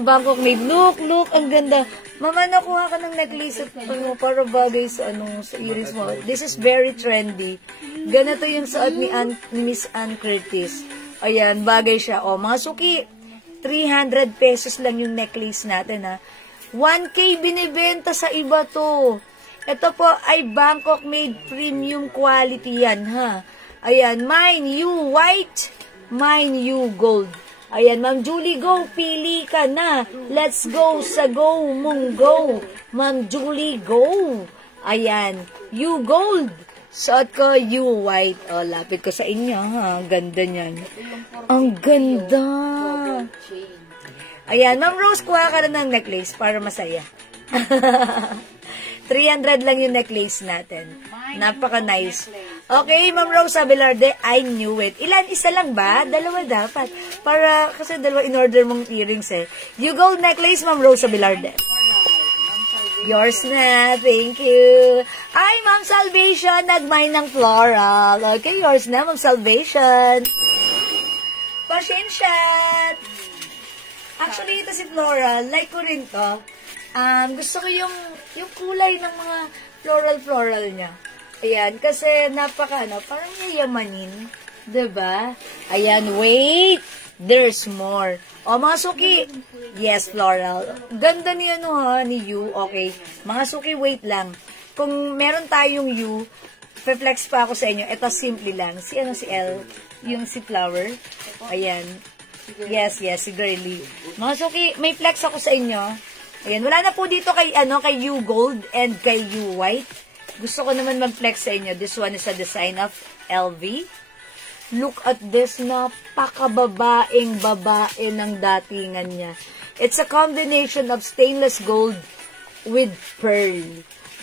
Bangkok made. Look, ang ganda. Mama, nakuha ka ng necklace at para bagay sa, sa earrings mo. This is very trendy. Ganito yung suot ni Miss Ann Curtis. Ayan, bagay siya. O, mga suki, 300 pesos lang yung necklace natin, ha. 1K binibenta sa iba to. Ito po ay Bangkok made premium quality yan, ha. Ayan, mine you white, mine you gold. Ayan, Ma'am Julie, go. Pili ka na. Let's go sa go mong go. Ma'am Julie, go. Ayan, you gold. Suot ko, you white. O, lapit ko sa inyo, ha. Ang ganda niyan. Ang ganda. Ayan, Ma'am Rose, kuha ka na ng necklace para masaya. 300 lang yung necklace natin. Napaka-nice. Okay, Ma'am Rose Abelarde, I knew it. Ilan? Isa lang ba? Dalawa dapat. Kasi dalawa in-order mong earrings eh. You gold necklace, Ma'am Rose Abelarde. Yours na. Thank you. Ay, Ma'am Salvation, nag-mine ng floral. Okay, yours na, Ma'am Salvation. Pasensya. Actually, ito si floral. Like ko rin to. Gusto ko yung kulay ng mga floral niya. Ayan, kasi parang yayamanin. Diba? Ayan, wait! There's more. O, mga suki. Yes, floral. Ganda ni ni you. Okay. Mga suki, wait lang. Kung meron tayong you, flex pa ako sa inyo. Ito, simple lang. Si L. Yung si flower. Ayan. Yes, si girly. Mga suki, may flex ako sa inyo. Ayan, wala na po dito kay you gold and kay you white. Gusto ko naman mag-flex sa inyo. This one is a design of LV. Look at this. Napakababaeng babae ng datingan niya. It's a combination of stainless gold with pearl.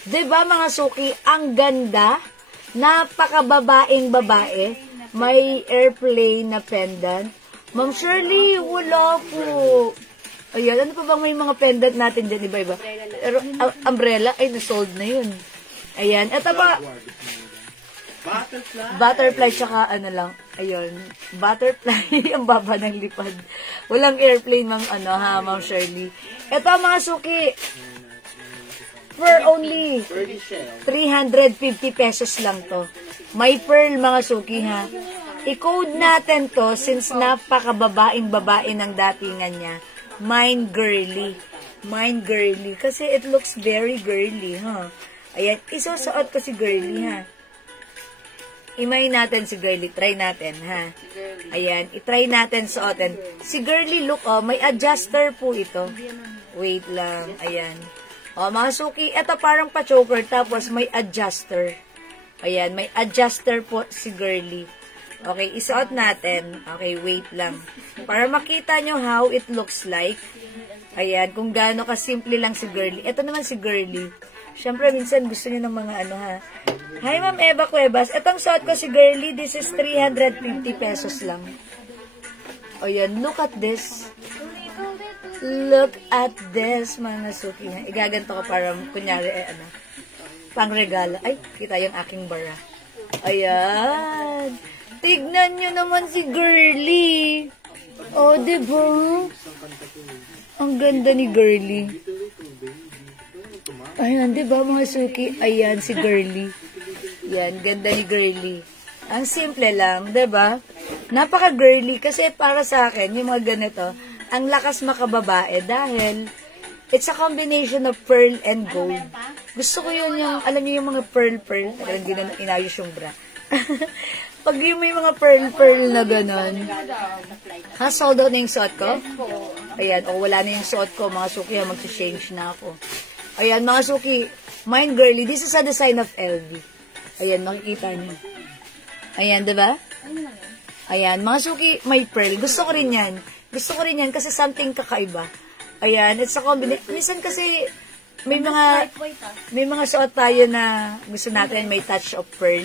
Diba mga suki? Ang ganda. Napakababaeng babae. May airplane na pendant. Ma'am Shirley, wala po. Ayan, ano pa bang may mga pendant natin dyan? Iba-iba. Pero, umbrella, ay, nasold na yun. Ayan. Ito ba? Butterfly, tsaka lang. Ayun. Butterfly. Ang baba ng lipad. Walang airplane, Ma'am Shirley. Ito, mga suki. For only 350 pesos lang to. May pearl, mga suki, ha. I-code natin to since napakababaing babae ng datingan niya. Mine girly. Mine girly. Kasi it looks very girly, ha. Ayan, isusuot ko si girly, ha. Imay natin si girly. Try natin, ha. Ayan, itry natin suotin. Si girly, look, may adjuster po ito. Wait lang, ayan. Mga suki, ito parang pa-choker, tapos may adjuster. Ayan, may adjuster po si girly. Okay, isuot natin. Okay, wait lang. Para makita nyo how it looks like. Ayan, kung gaano kasimple lang si girly. Ito naman si girly. Siyempre, minsan gusto nyo ng mga ano ha. Hi, Ma'am Eva Cuevas. Itong suot ko si girly, this is 350 pesos lang. Ayan, look at this. Look at this, mga suki. Igaganto ko para, kunyari, pang regalo. Ay, kita yung aking bara. Ayan. Tignan nyo naman si girly. Oh, diba? Ang ganda ni girly. Ayan, diba mga suki? Ayan, si girly. Yan, ganda ni girly. Ang simple lang, diba? Napaka-girly kasi para sa akin, yung mga ganito, ang lakas makababae dahil it's a combination of pearl and gold. Gusto ko yun yung, alam niyo yung mga pearl. Talagang hindi na inayos yung bra. Pag yung may mga pearl na gano'n. Ha, sold out na yung suot ko? Ayan, wala na yung suot ko. Mga suki, mag-change na ako. Ayan, mga suki, mine girly. This is a design of LV. Ayan, makikita niyo. Ayan, diba? Ayan, mga suki, may pearl. Gusto ko rin yan. Gusto ko rin yan kasi something kakaiba. Ayan, it's a combination. Minsan kasi, may mga suot tayo na gusto natin may touch of pearl.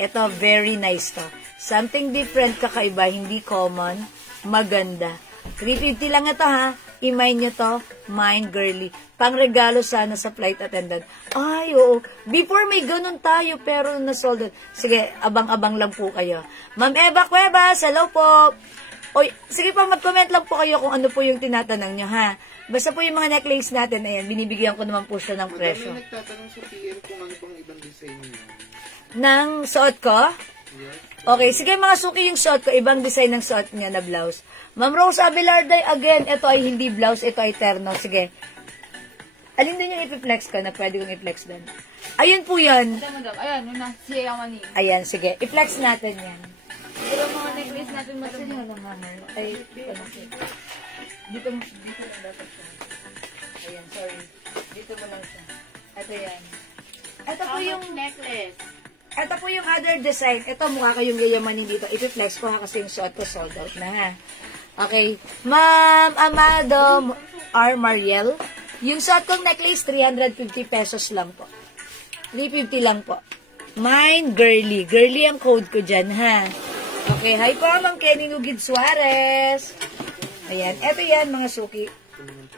Ito, very nice to. Something different, kakaiba, hindi common, maganda. 350 lang ito ha. I-mine nyo to, mine girly. Pang regalo sana sa flight attendant. Ay, oo. Before may ganun tayo, pero na-sold out. Sige, abang-abang lang po kayo. Ma'am Eva Cuevas, hello po. Oy, sige pa, mag-comment lang po kayo kung ano po yung tinatanong nyo ha. Basta po yung mga necklace natin, ayan, binibigyan ko naman po siya ng presyo. Madami nagtatanong sa PM kung ano pang ibang design niya. Ng suot ko? Okay, sige mga suki yung suot ko. Ibang design ng suot niya na blouse. Ma'am Rose Abelarday, again, ito ay hindi blouse, ito ay terno. Sige. Alin din yung ipiflex ko na pwede kong i-flex din? Ayun po yan. Ayan, yun na. Siya yung mani. Ayan, sige. I-flex natin yan. Pero mga necklace natin Kasi madami. yung hammer. Ay, ano siya. Dito na dapat siya. Ayan, sorry. Dito mo lang siya. Ito yan. Ito po yung necklace. Ito po yung other design. Ito, mukha kayong yayamanin dito. I-flex ko ha kasi yung suot ko sold out na ha. Okay. Ma'am Amado R. Mariel. Yung suot kong necklace, 350 pesos lang po. 350 lang po. Mine, girly. Girly ang code ko dyan ha. Okay. Hi po, Ma'am Kenny Nugid Suarez. Ayan. Ito yan, mga suki.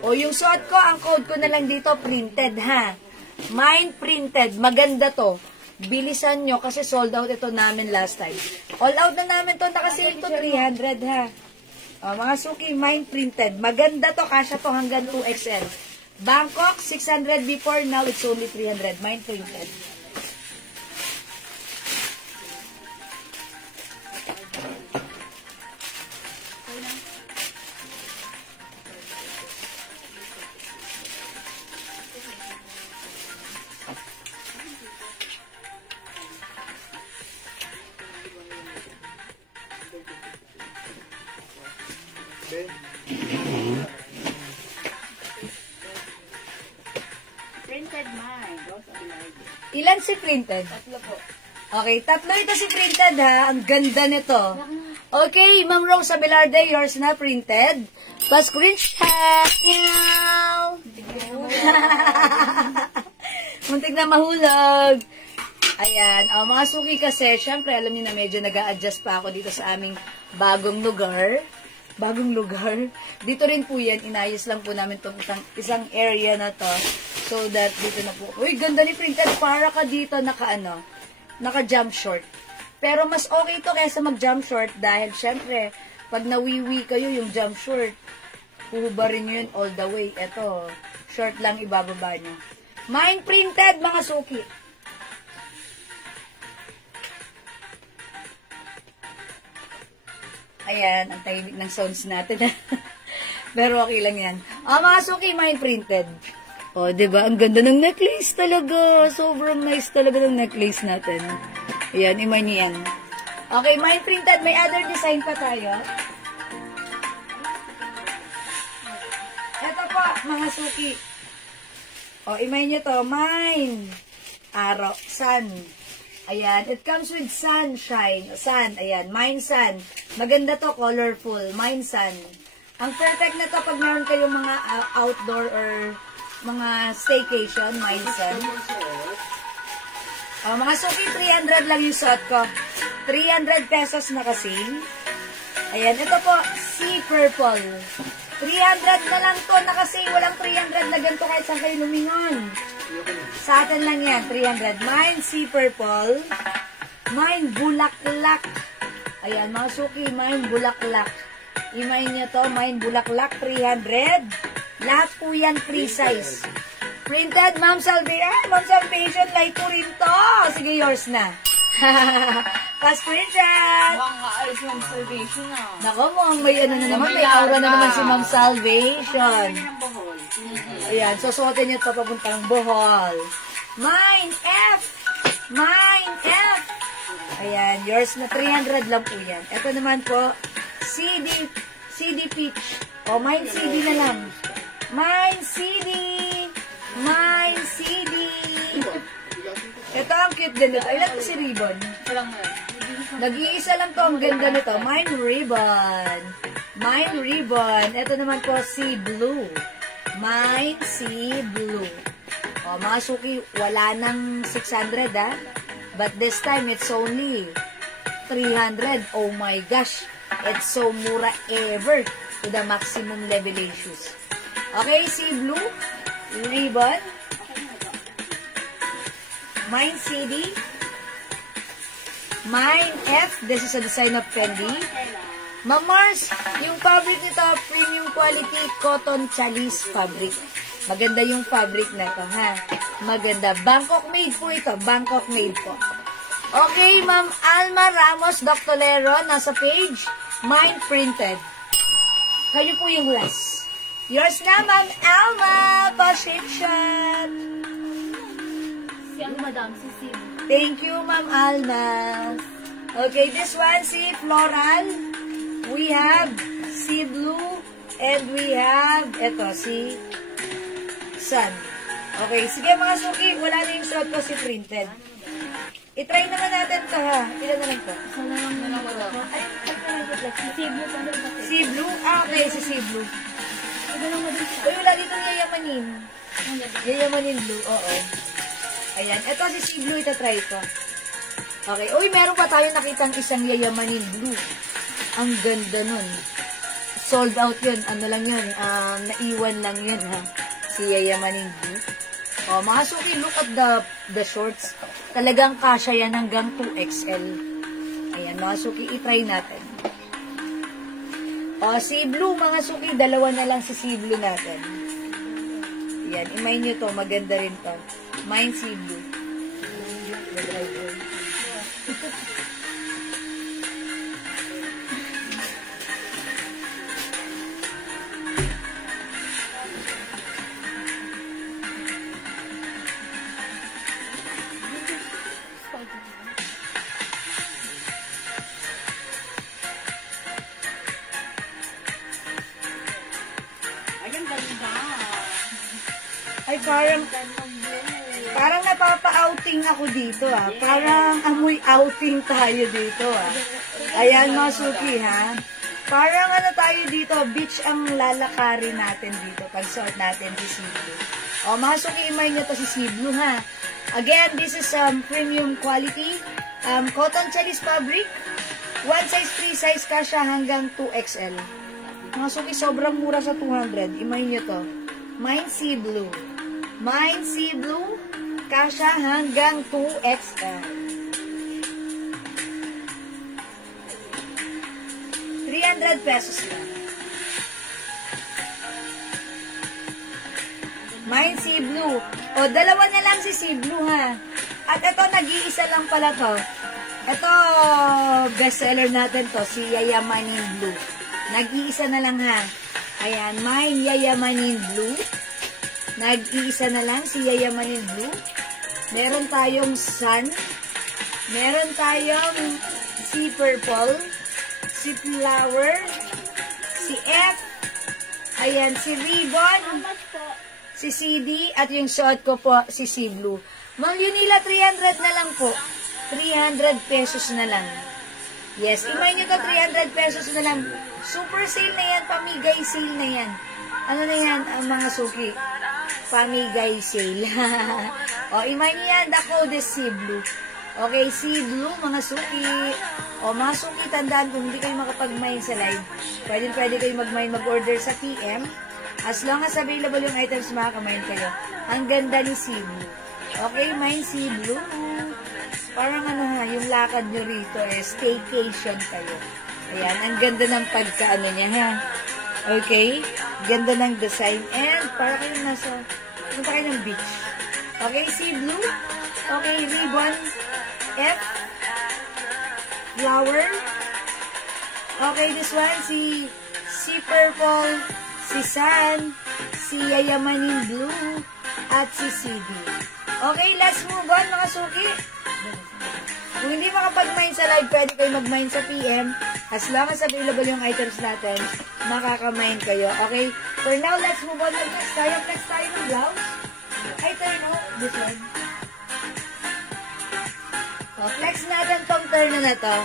O, yung suot ko, ang code ko na lang dito, printed ha. Mine printed. Maganda to. Bilisan nyo kasi sold out ito namin last time. All out na namin to. Nakasale to 300 ha. O, mga suki, mine printed. Maganda to. Kasya to hanggang 2XL. Bangkok, 600 before. Now it's only 300. Mine printed. Printed mine. Ilan si printed? Tatlo po. Okay, tatlo ito si printed ha. Ang ganda nito. Okay, Ma'am Rose Abelarde, yours na printed. Pa-screenshot. Meow. Muntik na mahulog. Ayan. Mga suki kasi, syempre, alam niyo na medyo nag-a-adjust pa ako dito sa aming bagong lugar. Bagong lugar. Dito rin po yan. Inayos lang po namin itong isang area na to. So that dito na po. Uy, ganda ni printed. Para ka dito naka-jump short. Pero mas okay ito kaysa mag-jump short dahil syempre, pag nawiwi kayo yung jump short, huhubarin nyo yun all the way. Ito, short lang ibababa nyo. Mine printed, mga suki. Ayan, ang tahimik ng sounds natin. Pero okay lang yan. Mga suki, mine printed. O, diba? Ang ganda ng necklace talaga. Sobrang nice talaga ng necklace natin. Ayan, imay niyo yan. Okay, mine printed. May other design pa tayo. Ito po, mga suki. O, imay niyo to. Mine. Araw. Sun. Ayan, it comes with sunshine. Sun, ayan, Mine Sun. Maganda to, colorful. Mine Sun. Ang perfect na to pag meron kayong mga outdoor or mga staycation, Mine Sun. Mga suki, 300 lang yung suot ko. 300 pesos na kasi. Ayan, ito po, Sea Purple. 300 na lang to, na kasi walang 300 na ganito kahit saan kayo lumingon. Sa atin lang yan, 300. Mine Sea Purple. Mine Bulaklak. Ayan, mga suki, Mine Bulaklak. I-mine nyo to, Mine Bulaklak, 300. Lahat po yan, free size. Printed, Ma'am Salvation. Ma'am Salvation, like po rin to. Sige, yours na. Pas printed. Mukhang kaalis ng salvation ah. Nako, mukhang may ano na naman, may aura na naman si Ma'am Salvation. Ayan, susuotin nyo ito papuntang Bohol. Mine F! Mine F! Ayan, yours na 300 lang po yan. Ito naman po, CD Peach. O, Mine CD na lang. Mine CD! Mine CD! Ito ang cute din nito. Ilan ko si Ribbon? Walang mo. Nag-iisa lang to. Ang ganda nito. Mine Ribbon. Mine Ribbon. Ito naman po si Blue. Mine si Blue. O, mga suki, wala nang 600 ah. But this time, it's only 300. Oh my gosh. It's so mura ever to the maximum level issues. Okay, si Blue. Ribbon. Mine CD. Mine F. This is a design of Fendi. Ma'am Mars, yung fabric nito, premium quality cotton chalis fabric. Maganda yung fabric na ito, ha? Maganda. Bangkok made po ito. Bangkok made po. Okay, Ma'am Alma Ramos Doctolero, nasa page. Mine printed. Kayo po yung last. Yours na, Ma'am Alma. Pa-shape shot. Si ang madam, si Sim. Thank you, Ma'am Alma. Okay, this one, si Floral. We have si Blue. And we have, eto, si Sun. Okay, sige mga suki, wala na yung suot ko si printed. I-try naman natin to ha. Ilan na lang to? Sana lang na lang wala. Ay, si Cebu. Si Blue? Ah, okay, si Blue. Uy, wala dito yayamanin. Yayamanin Blue, oo. Ayan, eto si Blue, ita-try ito. Okay, uy, meron pa tayo nakitang isang yayamanin Blue. Ang ganda nun. Sold out yun. Ano lang yun? Naiwan lang yun, ha? Si yayamanin Blue. O, mga suki, look at the shorts. Talagang kasya yan hanggang 2XL. Ayan, mga suki, itry natin. O, si Blue, mga suki, dalawa na lang si Blue natin. Ayan, imay nyo to, maganda rin to. Mine si Blue. Ay, parang napapa-outing ako dito, ah. Parang amoy outing tayo dito, ah. Ayan, mga suki, ha. Parang ano tayo dito, beach ang lalakarin natin dito pag suot natin si Blue. O, mga suki, imay nyo to si Blue, ha. Again, this is premium quality cotton chalis fabric. One size, free size ka siya hanggang 2XL. Mga suki, sobrang mura sa 200. Imay nyo to. Mine si Blue. Mine si Blue. Kasha hanggang 2XL. 300 pesos lang. Mine si Blue. O, dalawa na lang si Blue, ha. At ito, nag-iisa lang pala to. Ito, bestseller natin to, si Yayamanin Blue. Nag-iisa na lang, ha. Ayan, Mine Yayamanin Blue. Nag-iisa na lang si Yayamanin Blue. Meron tayong Sun. Meron tayong si Purple. Si Flower. Si F. Ayan, si Ribbon. Si CD. At yung suot ko po, si Blue. Ma'am Yunila, 300 na lang po. 300 pesos na lang. Yes, imay nyo to, 300 pesos na lang. Super sale na yan, pamigay sale na yan. Ano na yan, mga suki? Pamigay sale. O, imay nyo yan, the code is Sea Blue. Okay, Sea Blue, mga suki. O, mga suki, tandaan, kung hindi kayo makapag-mine sa live, pwede kayo mag-mine, mag-order sa PM. As long as available yung items, makakamine kayo. Ang ganda ni Sea Blue. Okay, mine Sea Blue. Parang ano ha, yung lakad nyo rito staycation kayo. Ayan, ang ganda ng pagka-ano niya ha. Okay, ganda ng design. And para kayo punta kayo ng beach. Okay, Sea Blue. Okay, ribbon. F. Flower. Okay, this one, si Purple, si Sun, si Yayamanin Blue, at si CD. Okay, let's move on mga suki. Kung hindi makapag-mine sa live, pwede kayo mag-mine sa PM. As long as available yung items natin, makaka-mine kayo. Okay? For now, let's move on. Next tayo ng blouse. Ay, turn out. This one. So, flex natin tong turn na to.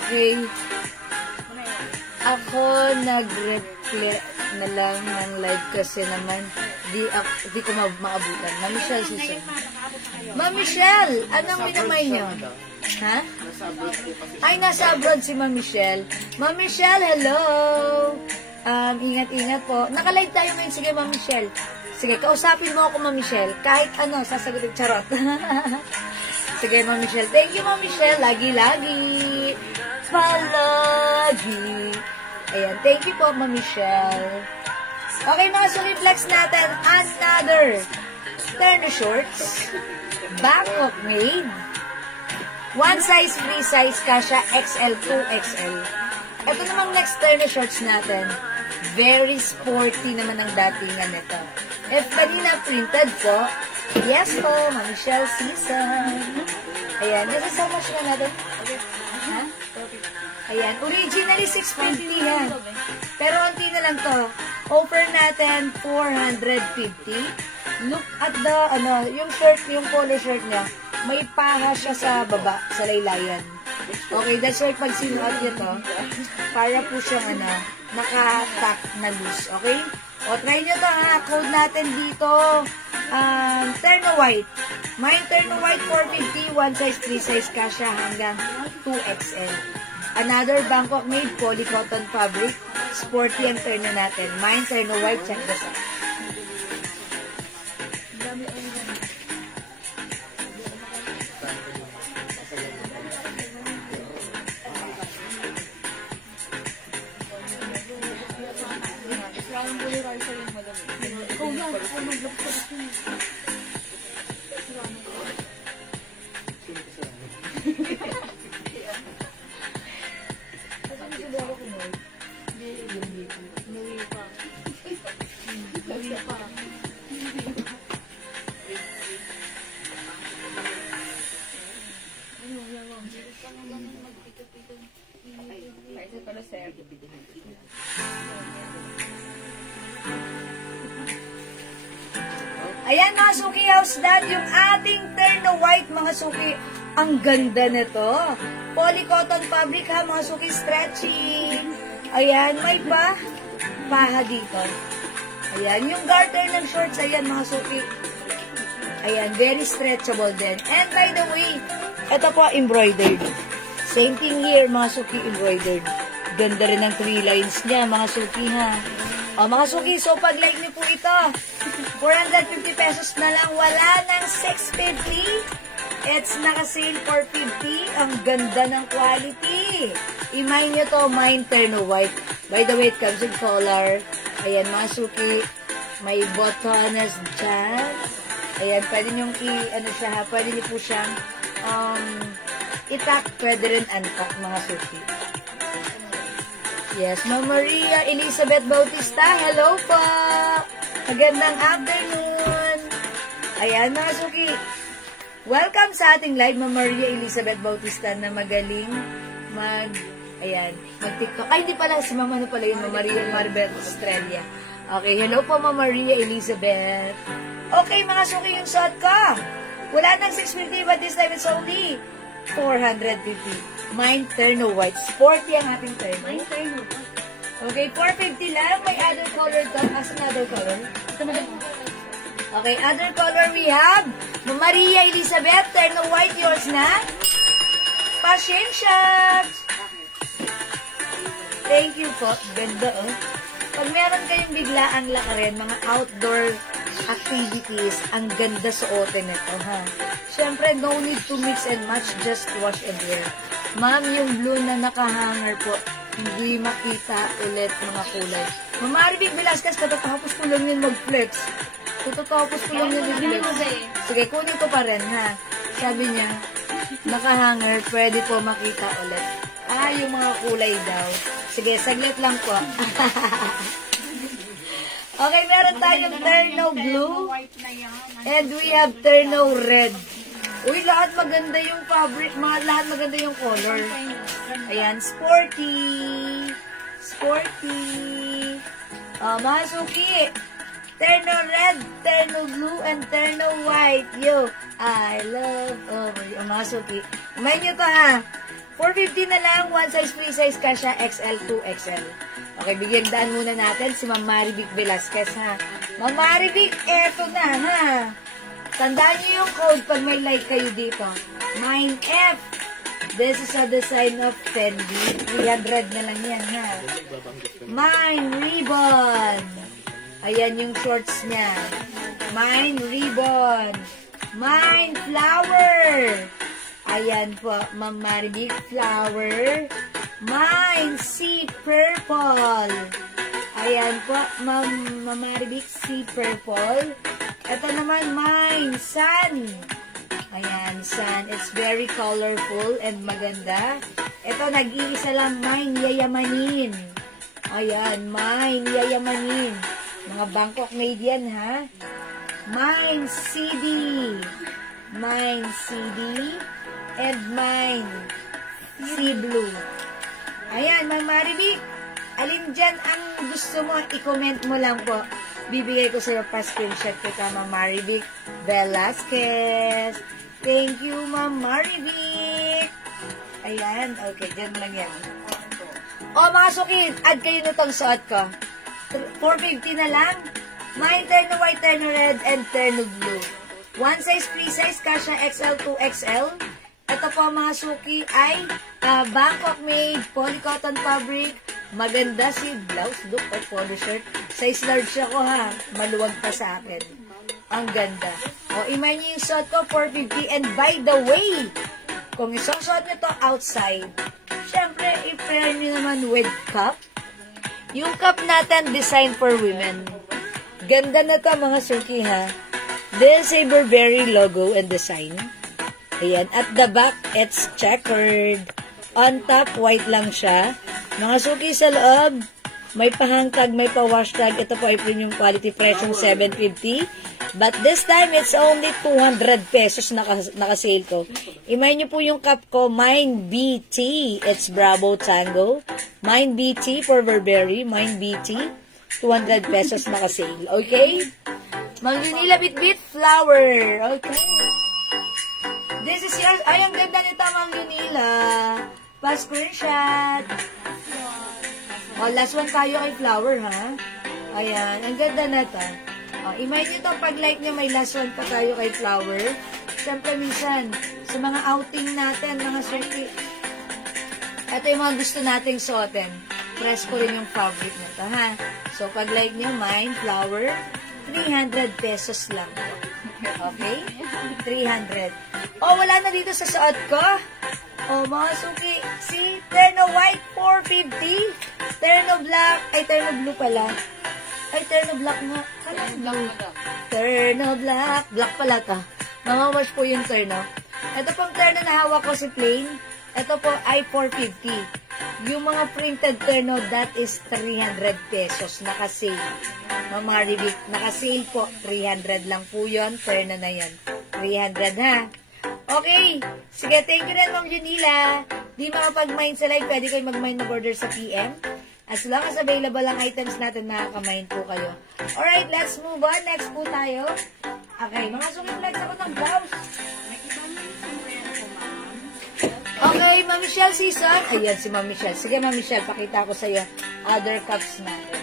Okay. Ako nag-reflect na lang ng live kasi naman di ko maabutan. Ma'am Michelle, Susan. Ma'am Michelle, anong minamay nyo? Ha? Ay, nasa abroad si Ma'am Michelle. Ma'am Michelle, hello! Ingat-ingat po. Naka-live tayo ngayon. Sige, Ma'am Michelle. Sige, kausapin mo ako, Ma'am Michelle. Kahit ano, sasagutin. Charot. Sige, Ma'am Michelle. Thank you, Ma'am Michelle. Lagi-lagi. Palagi. Ayan. Thank you po, Ma'am Michelle. Okay, mga sumiflex natin. Another turn shorts. Bangkok made. One size, free size, kasha XL, 2XL. Ito namang next turn shorts natin. Very sporty naman ang datingan nito. If kanina printed po, yes po, Ma'am Michelle Season. Ayan, this is how much na natin? Ha? Ayan, originally 650 yan. Pero onti na lang to. Offer natin 450. Look at the, yung shirt, yung polo shirt niya, may paha siya sa baba, sa laylayan. Okay, that's why pag sinuot niya to, para po siyang, naka-tack na loose. Okay? O, try nyo to ha. Code natin dito, Terno White. Mine Terno White 450, one size, 3 size kasha hanggang 2XL. Another Bangkok made polycotton fabric. Sporty ang turn na natin. Mine Terno White, check this out. Ayan mga suki, how's that? Yung ating Terno White mga suki. Ang ganda nito. Polycotton fabric ha mga suki, stretchy. Ayan, may paha dito. Ayan, yung garter ng shorts, ayan mga suki. Ayan, very stretchable din. And by the way, ito po embroidered. Same thing here mga suki, embroidered. Ganda rin ng 3 lines niya mga suki ha. O mga suki, so pag like niyo po ito, 450 pesos na lang, wala ng 650. It's naka-sale for 50. Ang ganda ng quality. I-mine nyo to, mine Terno White. By the way, it comes in color. Ayan mga suki, may buttoners dyan. Ayan, pwede nyo pwede nyo po siyang itak, pwede rin antak mga suki. Yes, Ma'am Maria Elizabeth Bautista, hello po! Magandang afternoon! Ayan mga suki, welcome sa ating live, Ma'am Maria Elizabeth Bautista na magaling mag-TikTok. Ay, hindi pala, si Ma'am pala yun, Ma'am Maria Marbet Australia. Okay, hello po Ma'am Maria Elizabeth. Okay mga suki, yung suot ko. Wala nang 650 but this time it's only 450. Mine, terno white. Sporty ang ating terno. Ay, tayo. Okay, 450 lang. May other color to. As another color. Ito madam. Okay, other color we have. Maria Elizabeth, terno white. Yours na. Pasensya. Thank you po. Ganda, oh. Pag meron kayong biglaan lakarin, mga outdoor activities, ang ganda suotin nito, ha? Siyempre, no need to mix and match, just wash and wear. Ma'am, yung blue na nakahanger po, hindi makita ulit mga kulay. Ma'am Maribig Velasquez, katatapos ko lang yun mag-flex. Katatapos ko lang yun mag-flex. Sige, kunin ko pa rin, ha? Sabi niya, nakahanger, pwede po makita ulit. Ah, yung mga kulay daw. Sige, saglit lang po. Okay, meron tayong terno blue. And we have terno red. Uy, lahat maganda yung fabric. Lahat maganda yung color. Ayan, sporty. Sporty. Mga suki. Terno red, terno blue, and terno white. Yo, I love mga suki. Kumain nyo to, ha. 450 na lang, one size, free size kasha, XL, 2XL. Okay, bigyan daan muna natin si Ma'am Maribig Velasquez, ha. Ma'am Maribig, eto na, ha. Tandaan niyo yung code pag may like kayo dito. 9F. This is a design of Fendi. 300 na lang yan, ha. Mine Ribbon. Ayan yung shorts niya. Mine Ribbon. Mine Flower. Ayan po, Ma'am Maribig, flower. Mine, sea purple. Ayan po, Ma'am Maribig, sea purple. Ito naman, mine, sun. Ayan, sun. It's very colorful and maganda. Ito, nag-iisa lang, mine, yayamanin. Ayan, mine, yayamanin. Mga Bangkok made yan, ha? Mine, CD. Mine, CD. And mine, sea blue. Ayan, Ma'am Maribig, alin dyan ang gusto mo, i-comment mo lang po. Bibigay ko sa'yo pa screenshot kita, Ma'am Maribig Velasquez. Thank you, Ma'am Maribig. Ayan, okay, dyan lang yan. O, mga suki, add kayo nitong suot ko. 450 na lang. Mine, terno white, terno red, and terno blue. One size, free size, kasha XL, 2XL. Ito po mga suki ay Bangkok made, polycotton fabric. Maganda si blouse, look at polo shirt. Size large ako, ha. Maluwag pa sa akin. Ang ganda. O, imay niyo yung suot ko, 450. And by the way, kung isang suot nyo to outside, syempre, i-pair nyo naman with cup. Yung cup natin, designed for women. Ganda na to mga suki, ha. This is a Burberry logo and design. Ayan. At the back, it's checkered. On top, white lang siya. Mga suki sa loob, may pahangtag, may pa-wash tag. Ito po ay premium quality, presyong 750. But this time, it's only 200 pesos naka-sale ko. Imay nyo po yung cup ko, Mine BT. It's Bravo Tango. Mine BT for Burberry. Mine BT. 200 pesos naka-sale. Okay? Mang Yunila Bit Flower. Okay. This is yours. Ay, ang ganda nito, Ma'am Yunila. Pa-screenshot. Oh, last one tayo kay Flower, ha? Ayan, ang ganda na to. Oh, imagine nyo pag like nyo, may last one pa tayo kay Flower. Siyempre, minsan, sa mga outing natin, mga suki, ito yung mga gusto nating suotin. Press ko rin yung fabric na to, ha? So, pag like nyo, mine, Flower, 300 pesos lang po. Okay? 300. Oh, wala na dito sa suot ko. Oh, mga suki. Si terno white, 450. Terno black. Ay, terno blue pala. Ay, terno black nga. Terno black. Black pala to. Mga wash po yung terno. Ito pong terno na hawak ko si plain. Ito po ay 450. Yung mga printed terno, that is 300 pesos. Naka-sale. Ma'am Maribig, naka-sale po. 300 lang po yun. Terno na yan. 300, ha? Okay. Sige, thank you rin, Ma'am Junila. Di makapag-mine sa live, pwede kayo mag-mine mag-order sa PM. As long as available ang items natin, makaka-mine po kayo. Alright, let's move on. Next po tayo. Okay, mga sumiplex ako ng blouse. Okay, Ma'am Michelle season. Ayan si Ma'am Michelle. Sige, Ma'am Michelle, pakita ko sa iyo other cups natin.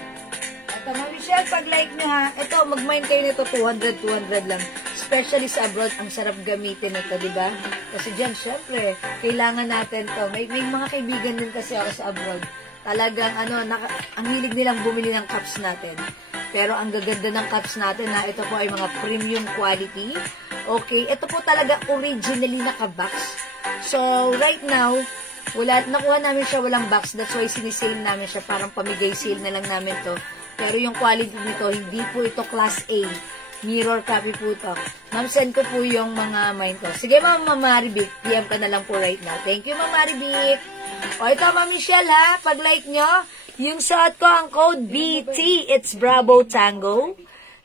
Ito, Ma'am Michelle, pag like nyo ha, ito, mag-mine kayo nito, 200 lang. Especially sa abroad, ang sarap gamitin ito, di ba? Kasi dyan, syempre, kailangan natin to. May mga kaibigan din kasi ako sa abroad. Talagang, ang hilig nilang bumili ng cups natin. Pero ang gaganda ng cups natin na ito po ay mga premium quality. Okay, ito po talaga originally naka-box. So, right now, nakuha namin siya walang box. That's why sinisale namin siya. Parang pamigay sale na lang namin to. Pero yung quality nito, hindi po ito class A. Mirror copy po ito. Ma'am, send ko po yung mga mine ko. Sige, Ma'am Maribik. PM ka na lang po right now. Thank you, Ma'am Maribik. O, ito, Ma'am Michelle, ha. Pag like nyo, yung suot ko, ang code BT. It's Bravo Tango.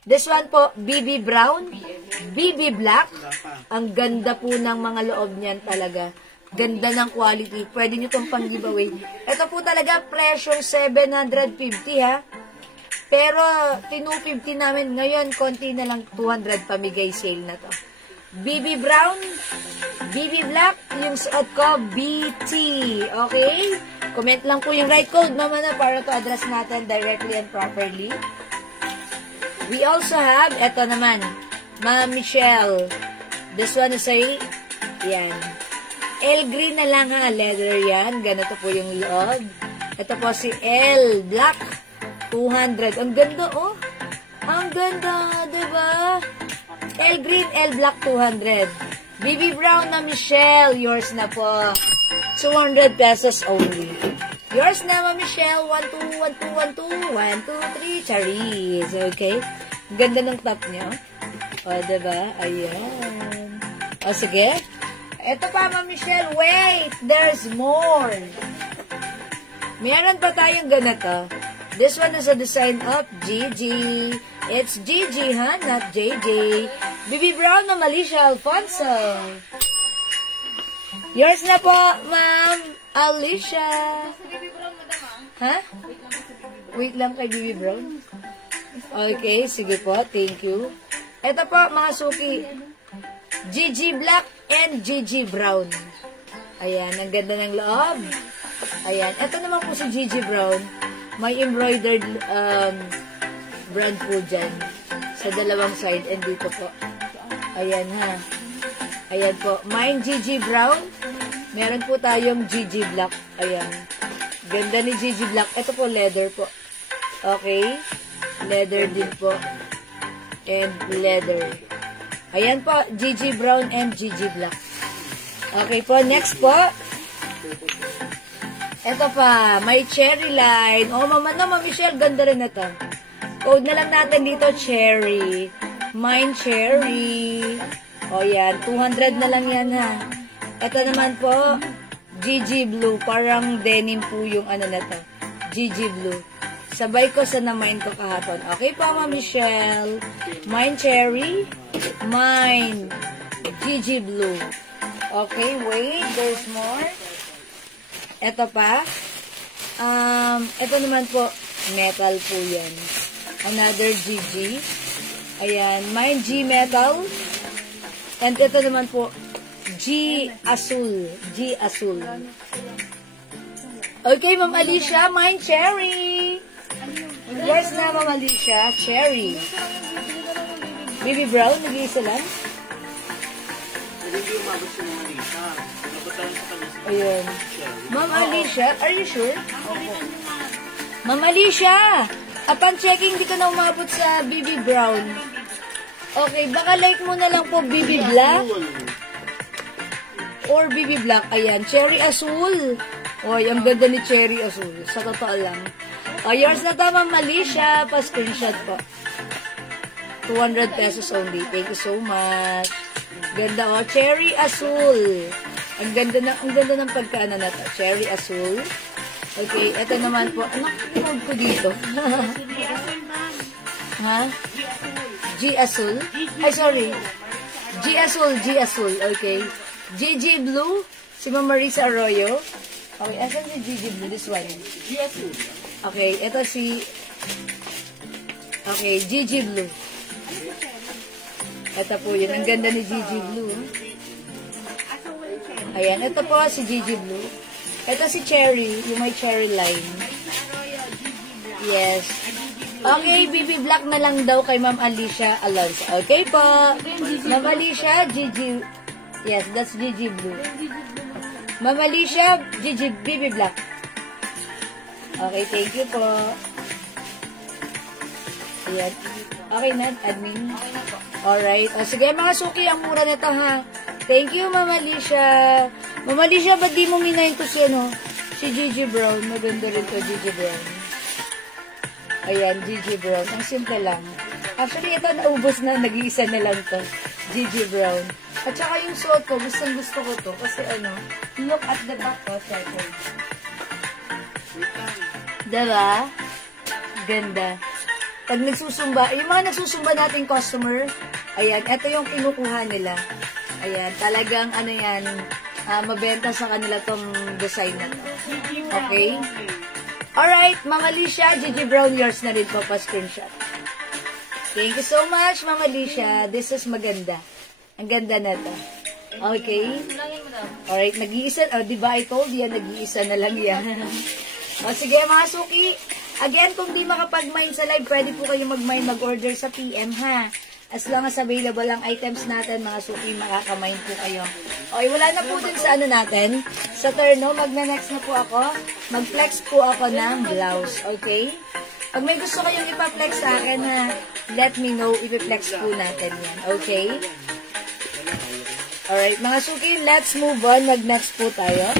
This one po, BB Brown, BB Black. Ang ganda po ng mga loob niyan talaga. Ganda ng quality. Pwede nyo itong pang-giveaway. Ito po talaga, presyong 750, ha. Pero, 250 namin. Ngayon, konti na lang 200 pamigay sale na to. BB Brown, BB Black, yung suot ko, BT. Okay? Comment lang po yung right code, mama na, para to address natin directly and properly. We also have, eto naman, Ma'am Michelle. This one is yan. L green na lang ha, leather yan. Ganito po yung loob. Ito po si L Black. 200. Ang ganda, oh. Ang ganda, diba? L green, L black, 200. BB Brown na Michelle. Yours na po. 200 pesos only. Yours na, Ma'am Michelle. 1, 2, 1, 2, 1, 2. 1, 2, 3. Charis. Okay? Ganda ng top niyo. O, diba? Ayan. O, sige. Ito pa, Ma'am Michelle. Wait! There's more. Meron pa tayong ganito. This one is a design of Gigi. It's Gigi, ha? Not JJ. BB Brown na Alicia Alfonso. Yours na po, Ma'am Alicia. Ha? Wait lang kay BB Brown. Okay, sige po. Thank you. Ito po, mga suki. Gigi Black and Gigi Brown. Ayan, ang ganda ng loob. Ayan. Ito naman po si Gigi Brown. May embroidered brand po dyan. Sa dalawang side and dito po. Ayan ha. Ayan po. Mine Gigi Brown. Meron po tayong Gigi Black. Ayan. Ganda ni Gigi Black. Ito po leather po. Okay. Leather din po. And leather. Ayan po. Gigi Brown and Gigi Black. Okay po. Next po. Ito pa, may cherry line. Oh, Mama Michelle, ganda rin ito. Code na lang natin dito, cherry. Mine cherry. O yan, 200 na lang yan ha. Ito naman po, Gigi Blue. Parang denim po yung ano na to. Gigi Blue. Sabay ko sa na-mine ko kahapon. Okay pa, Mama Michelle. Mine cherry. Mine Gigi Blue. Okay, wait, there's more. Ito pa. Ito naman po, metal po yan. Another GG. Ayan, mine G metal. And ito naman po, G Azul. G Azul. Okay, Ma'am Alicia, mine cherry. Yes na, Ma'am Alicia, cherry. BB Brown, nag-iisa lang. Hindi umabot si Ma'am Alicia. Pinabutan sa kanya si Ayun. Ma'am Alicia, are you sure? Ma'am Alicia, upon checking, di ka na umabot sa BB Brown. Okay, baka like mo na lang po BB Black. Or BB Black. Ayan, Cherry Azul. Oy, ang ganda ni Cherry Azul. Sa totoo lang. O, yours na to, Ma'am Alicia. Pa-screenshot po. 200 pesos only. Thank you so much. Ganda, o. Cherry Azul. Ang ganda ng pagkaano na to. Cherry Azul. Okay, ito naman po. Anak, kinod ko dito. Ha? G Azul? Ay, sorry. G Azul. Okay. GG Blue. Si Ma'am Marisa Arroyo. Okay, asan si GG Blue? This one. G Azul. Okay, ito si... Okay, GG Blue. Ito po yun. Ang ganda ni GG Blue. Ayan, ito po si Gigi Blue. Ito si Cherry, yung may cherry line. Yes. Okay, BB Black na lang daw kay Ma'am Alicia Alonso. Okay po. Ma'am Alicia, Gigi. Yes, that's Gigi Blue. Ma'am Alicia, Gigi, BB Black. Okay, thank you po. Ayan. Okay na, admin? Okay na po. Alright. O, sige, mga suki, ang mura nito, ha? Thank you, Ma'am Alicia. Ma'am Alicia, ba't di mo minayin to si, si Gigi Brown? Maganda rin to, Gigi Brown. Ayan, Gigi Brown. Ang simple lang. Actually, ito naubos na. Nag-iisa na lang to. Gigi Brown. At saka yung suot ko, gusto ko to. Kasi look at the back ko, second. Diba? Ganda. Pag nagsusumba, yung mga nagsusumba nating customer, ayan, ito yung kinukuha nila. Ayan, talagang yan, mabenta sa kanila tong design na to. Okay? Alright, Mama Alicia, Gigi Brown, yours na rin po pa-screenshot. Thank you so much, Mama Alicia. This is maganda. Ang ganda na to. Okay? Alright, nag-iisa. Diba I told you, nag-iisa na lang yan. Sige, mga suki. Again, kung di makapag-mine sa live, pwede po kayo mag-mine, mag-order sa PM, ha? As long as available ang items natin, mga suki, makaka-mine po kayo. Okay, wala na po din sa natin. Sa turno, magna-next na po ako. Mag-flex po ako ng blouse, okay? Pag may gusto kayong ipa-flex sa akin, ha, let me know, ipa-flex po natin yan, okay? Alright, mga suki, let's move on. Mag-next po tayo.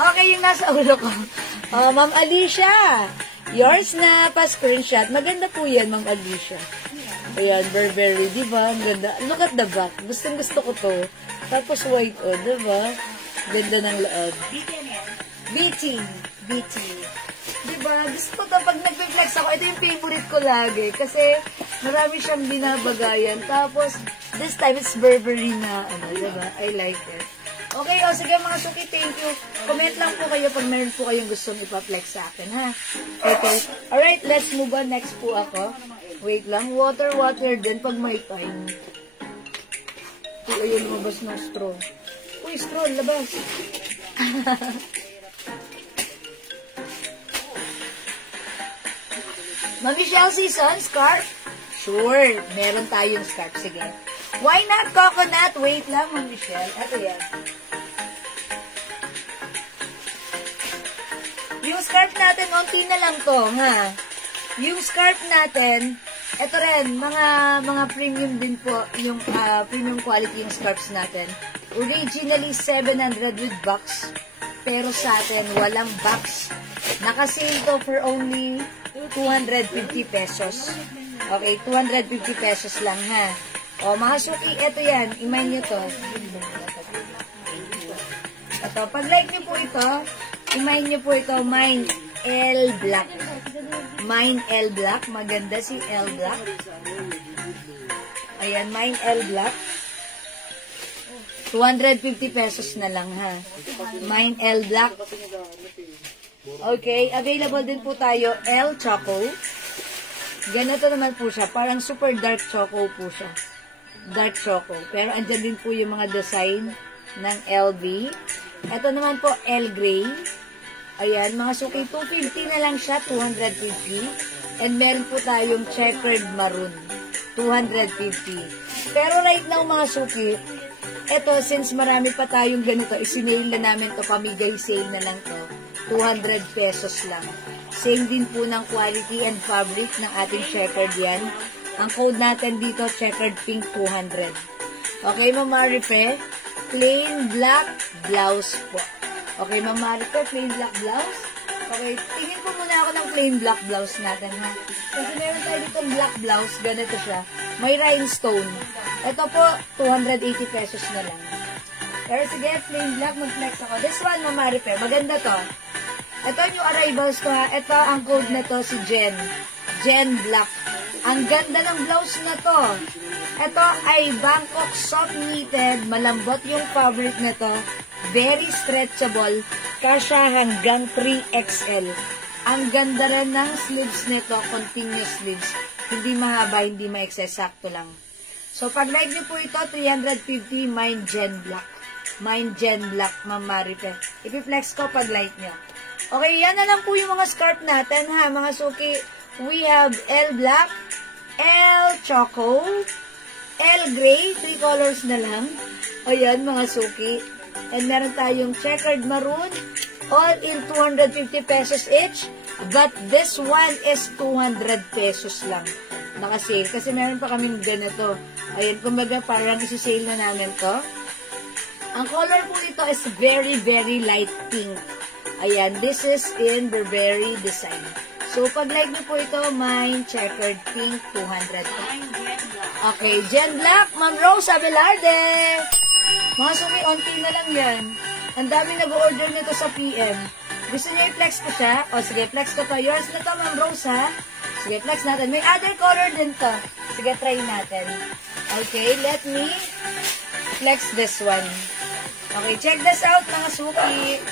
Okay, yung nasa ulo ko. Ma'am Alicia, yours na pa-screenshot. Maganda po yan, Ma'am Alicia. Ayan, Burberry, diba? Ang ganda. Look at the back. Gusto ko to. Tapos white, diba? Ganda ng loob. BT. Diba? Gusto ko to pag nag-flex ako. Ito yung favorite ko lagi. Kasi marami siyang binabagayan. Tapos, this time it's Burberry na, diba? I like it. Okay, sige mga suki, thank you. Comment lang po kayo pag meron po kayong gustong ipa-flex sa akin, ha? Okay. Alright, let's move on. Next po ako. Wait lang. Water din pag may time. Ayun, lumabas ng straw. Uy, straw, labas. Ma'am Michelle Season, scarf? Sure, meron tayong scarf. Sige. Why not coconut? Wait lang, Ma'am Michelle. Ito yan. Yung scarf natin, onti na lang to, ha? Yung scarf natin, ito rin, mga premium din po, yung premium quality yung scarves natin. Originally, 700 with box. Pero sa atin, walang box. Naka-sale to for only 250 pesos. Okay, 250 pesos lang, ha? O, mga suki, ito yan. Iman nyo to. Ito, pag like nyo po ito, iman nyo po ito, Mine L Black. Mine L Black. Maganda si L Black. Ayan, Mine L Black. 250 pesos na lang, ha? Mine L Black. Okay, available din po tayo, L Choco. Ganito naman po siya. Parang super dark choco po siya. Dark choco. Pero andyan din po yung mga design ng LB. Ito naman po, L Gray. Ayan, mga suki, 250 na lang siya, 250. And meron po tayong checkered maroon, 250. Pero right now, mga suki, ito, since marami pa tayong ganito, isinail na namin to, pamigay sale na lang to, 200 pesos lang. Same din po ng quality and fabric ng ating checkered yan. Ang code natin dito, checkered pink 200. Okay, Ma'am Marife, plain black blouse po. Okay, Ma'am Marife, plain black blouse. Okay, tingin po muna ako ng plain black blouse natin, ha? Kasi meron tayo dito black blouse, ganito siya. May rhinestone. Ito po, 280 pesos na lang. Pero sige, plain black, mag-flex ako. This one, Ma'am Marife, maganda to. Ito yung arrivals ko, ha. Ito, ang code na to, si Jen. Jen Black. Ang ganda ng blouse na to. Ito ay Bangkok soft knitted. Malambot yung fabric na to. Very stretchable. Kasya hanggang 3XL. Ang ganda rin ng sleeves nito. Continuous sleeves. Hindi mahaba, hindi ma-excess. Sakto lang. So, pag like nyo po ito, 350, mine Gen Black. Mine Gen Black, Ma'am Maripe. Ipiflex ko pag like nyo. Okay, yan na lang po yung mga scarf natin, ha, mga suki. We have L Black, L Choco, L Gray, 3 colors na lang. Ayan, mga suki. And meron tayong checkered maroon, all in 250 pesos each. But this one is 200 pesos lang. Naka-sale. Kasi meron pa kaming ganito. Ayan, kumbaga parang isi-sale na namin to. Ang color po nito is very, very light pink. Ayan, this is in Burberry design. So, pag like niyo po ito, mine checkered pink, 200. Okay, Gen Black, Ma'am Rose Abelarde. Mga sumi, onti na lang yan. Ang daming nag-order nito sa PM. Gusto niyo i-flex ko siya? O sige, flex ko to. Yours na to, Ma'am Rose, ha? Sige, flex natin. May other color din to. Sige, try natin. Okay, let me flex this one. Okay, check this out, mga suki.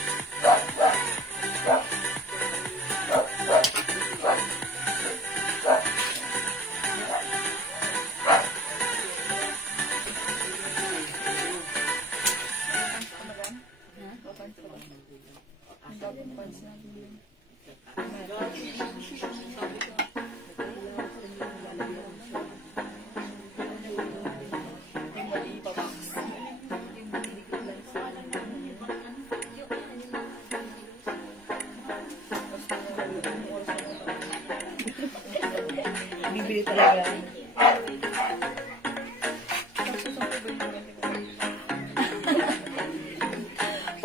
Bibili talaga.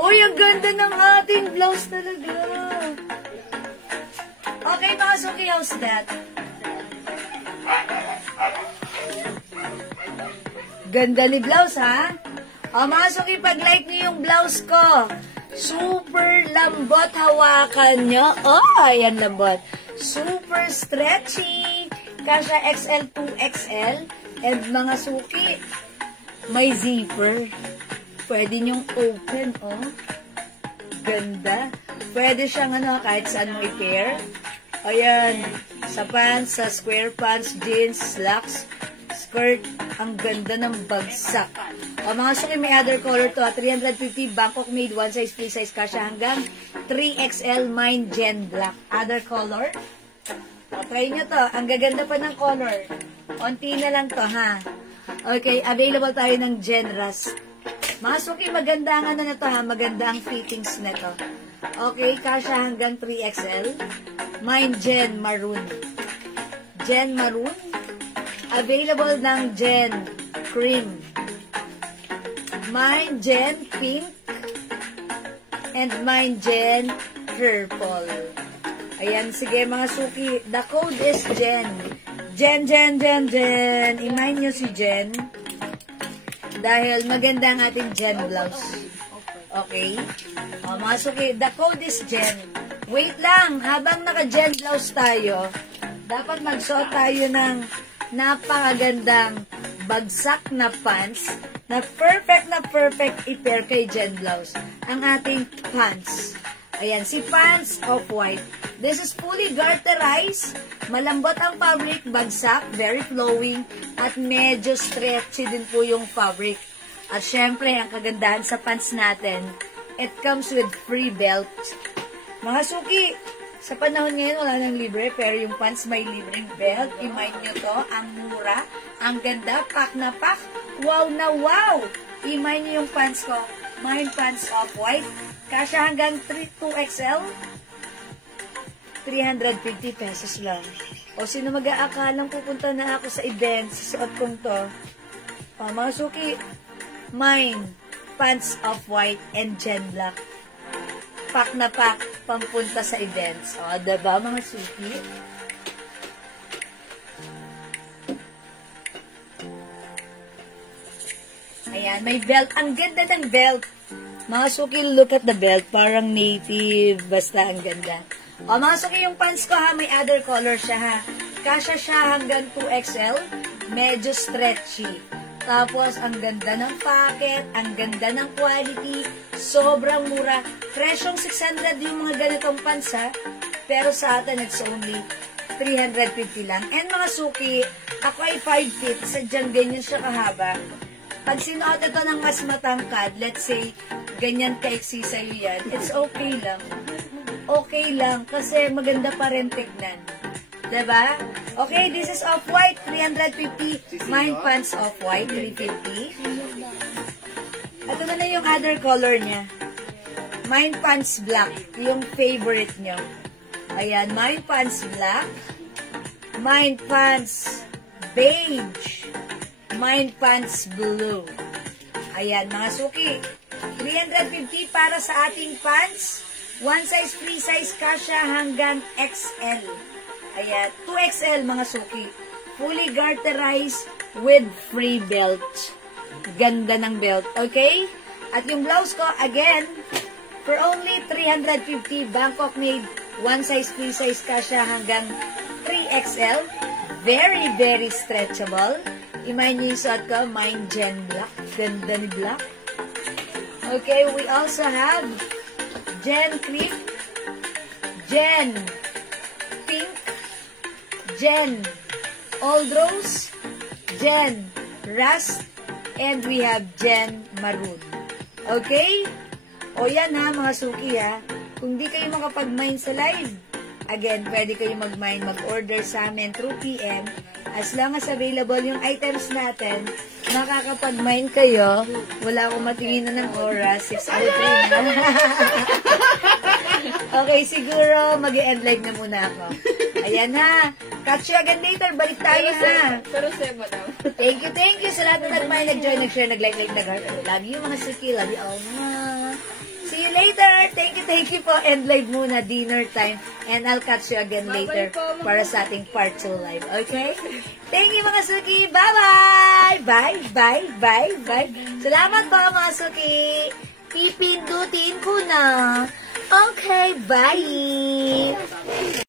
Uy, ang ganda ng ating blouse talaga. Okay, mga suki, how's that? Ganda ni blouse, ha? O, mga suki, pag-like niyo yung blouse ko. Super lambot hawakan nyo. Oh, ayan lambot. Super stretchy. Kasha XL, 2XL. And mga suki, may zipper. Pwede nyong open, oh. Ganda. Pwede siyang, kahit saan mo i-pair. Ayan. Sa pants, sa square pants, jeans, slacks, skirt. Ang ganda ng bagsak. O, mga suki, may other color to. 350, Bangkok made, one size, free size, kasha hanggang 3XL, mine Gen Black. Other color. O, try nyo to. Ang gaganda pa ng color. Onti na lang to, ha? Okay, available tayo ng Gen Rust. Mga suki, maganda nga na to, ha? Maganda ang fittings na to. Okay, kasha hanggang 3XL. Mine Gen Maroon. Gen Maroon. Available ng Gen Cream. Mine Gen Pink. And mine Gen Purple. Ayan, sige mga suki. The code is Gen. Gen. I-mine nyo si Gen. Dahil maganda ang ating Gen blouse. Okay? O, mga suki, the code is Gen. Wait lang, habang naka-Gen blouse tayo, dapat magsuot tayo ng napakagandang bagsak na pants na perfect i-pair kay Gen blouse. Ang ating pants. Ayan, si pants off-white. This is fully garterized. Malambot ang fabric, bagsak, very flowing, at medyo stretchy din po yung fabric. At syempre, ang kagandahan sa pants natin, it comes with free belt. Mga suki, sa panahon ngayon, wala nang libre, pero yung pants may libreng belt. I-mind nyo to, ang mura, ang ganda, pack na pack, wow na wow! I-mind nyo yung pants ko, mine pants off-white, kasya hanggang 2XL, 350 pesos lang. O sino mag-aakalang pupunta na ako sa event, susuot kong to. O mga suki, mine, pants off-white and Gen Black. Pack na pack, pampunta sa events. O, diba mga suki? Ayan, may belt. Ang ganda ng belt. Mga suki, look at the belt. Parang native. Basta ang ganda. O, mga suki, yung pants ko ha, may other color siya ha. Kasya siya hanggang 2XL. Medyo stretchy. Tapos, ang ganda ng packet, ang ganda ng quality, sobrang mura. Presyong 600 yung mga ganitong pants ha. Pero sa atin, it's only 350 lang. And mga suki, ako ay 5 feet, sadyang ganyan siya kahaba. Pag sinuot ito ng mas matangkad, let's say, ganyan kaiksi sa'yo yan, it's okay lang. Okay lang, kasi maganda pa rin tignan. Diba? Okay, this is off-white, 350. Mine pants off-white, 350. Ito na lang yung other color niya. Mine pants black, yung favorite nyo. Ayan, mine pants black. Mine pants beige. Mine pants blue. Ayan, mga suki. 350 para sa ating pants. One size, free size, kasha hanggang XL. Ayan, 2XL mga suki. Fully garterized with free belt. Ganda ng belt, okay? At yung blouse ko, again, for only 350, Bangkok made. One size, free size, kasha hanggang 3XL. Very, very stretchable. Imagine nyo yung suot ko, mine Gen Black. Ganda ni Black. Okay, we also have Gen Cream, Gen Pink, Gen Old Rose, Gen Rust, and we have Gen Maroon. Okay? O yan ha, mga suki ha. Kung di kayo makapag-mine sa live, again, pwede kayo mag-mine, mag-order sa amin through PM. As long as available yung items natin, makakapag-mine kayo. Wala akong matingin na ng oras. 6:03 na. Okay, siguro mag-end live na muna ako. Ayan ha. Catch you again later. Balik tayo ha. Pero sebo daw. Thank you sa lahat na nag-mine, nag-join, nag-share, nag-like, nag-heart. Love you mga suki. Love you all. See you later. Thank you po. End live muna. Dinner time. And I'll catch you again later para sa ating part 2 live. Okay? Thank you mga suki. Bye-bye. Bye. Salamat po mga suki. Ipindutin ko na. Okay, bye.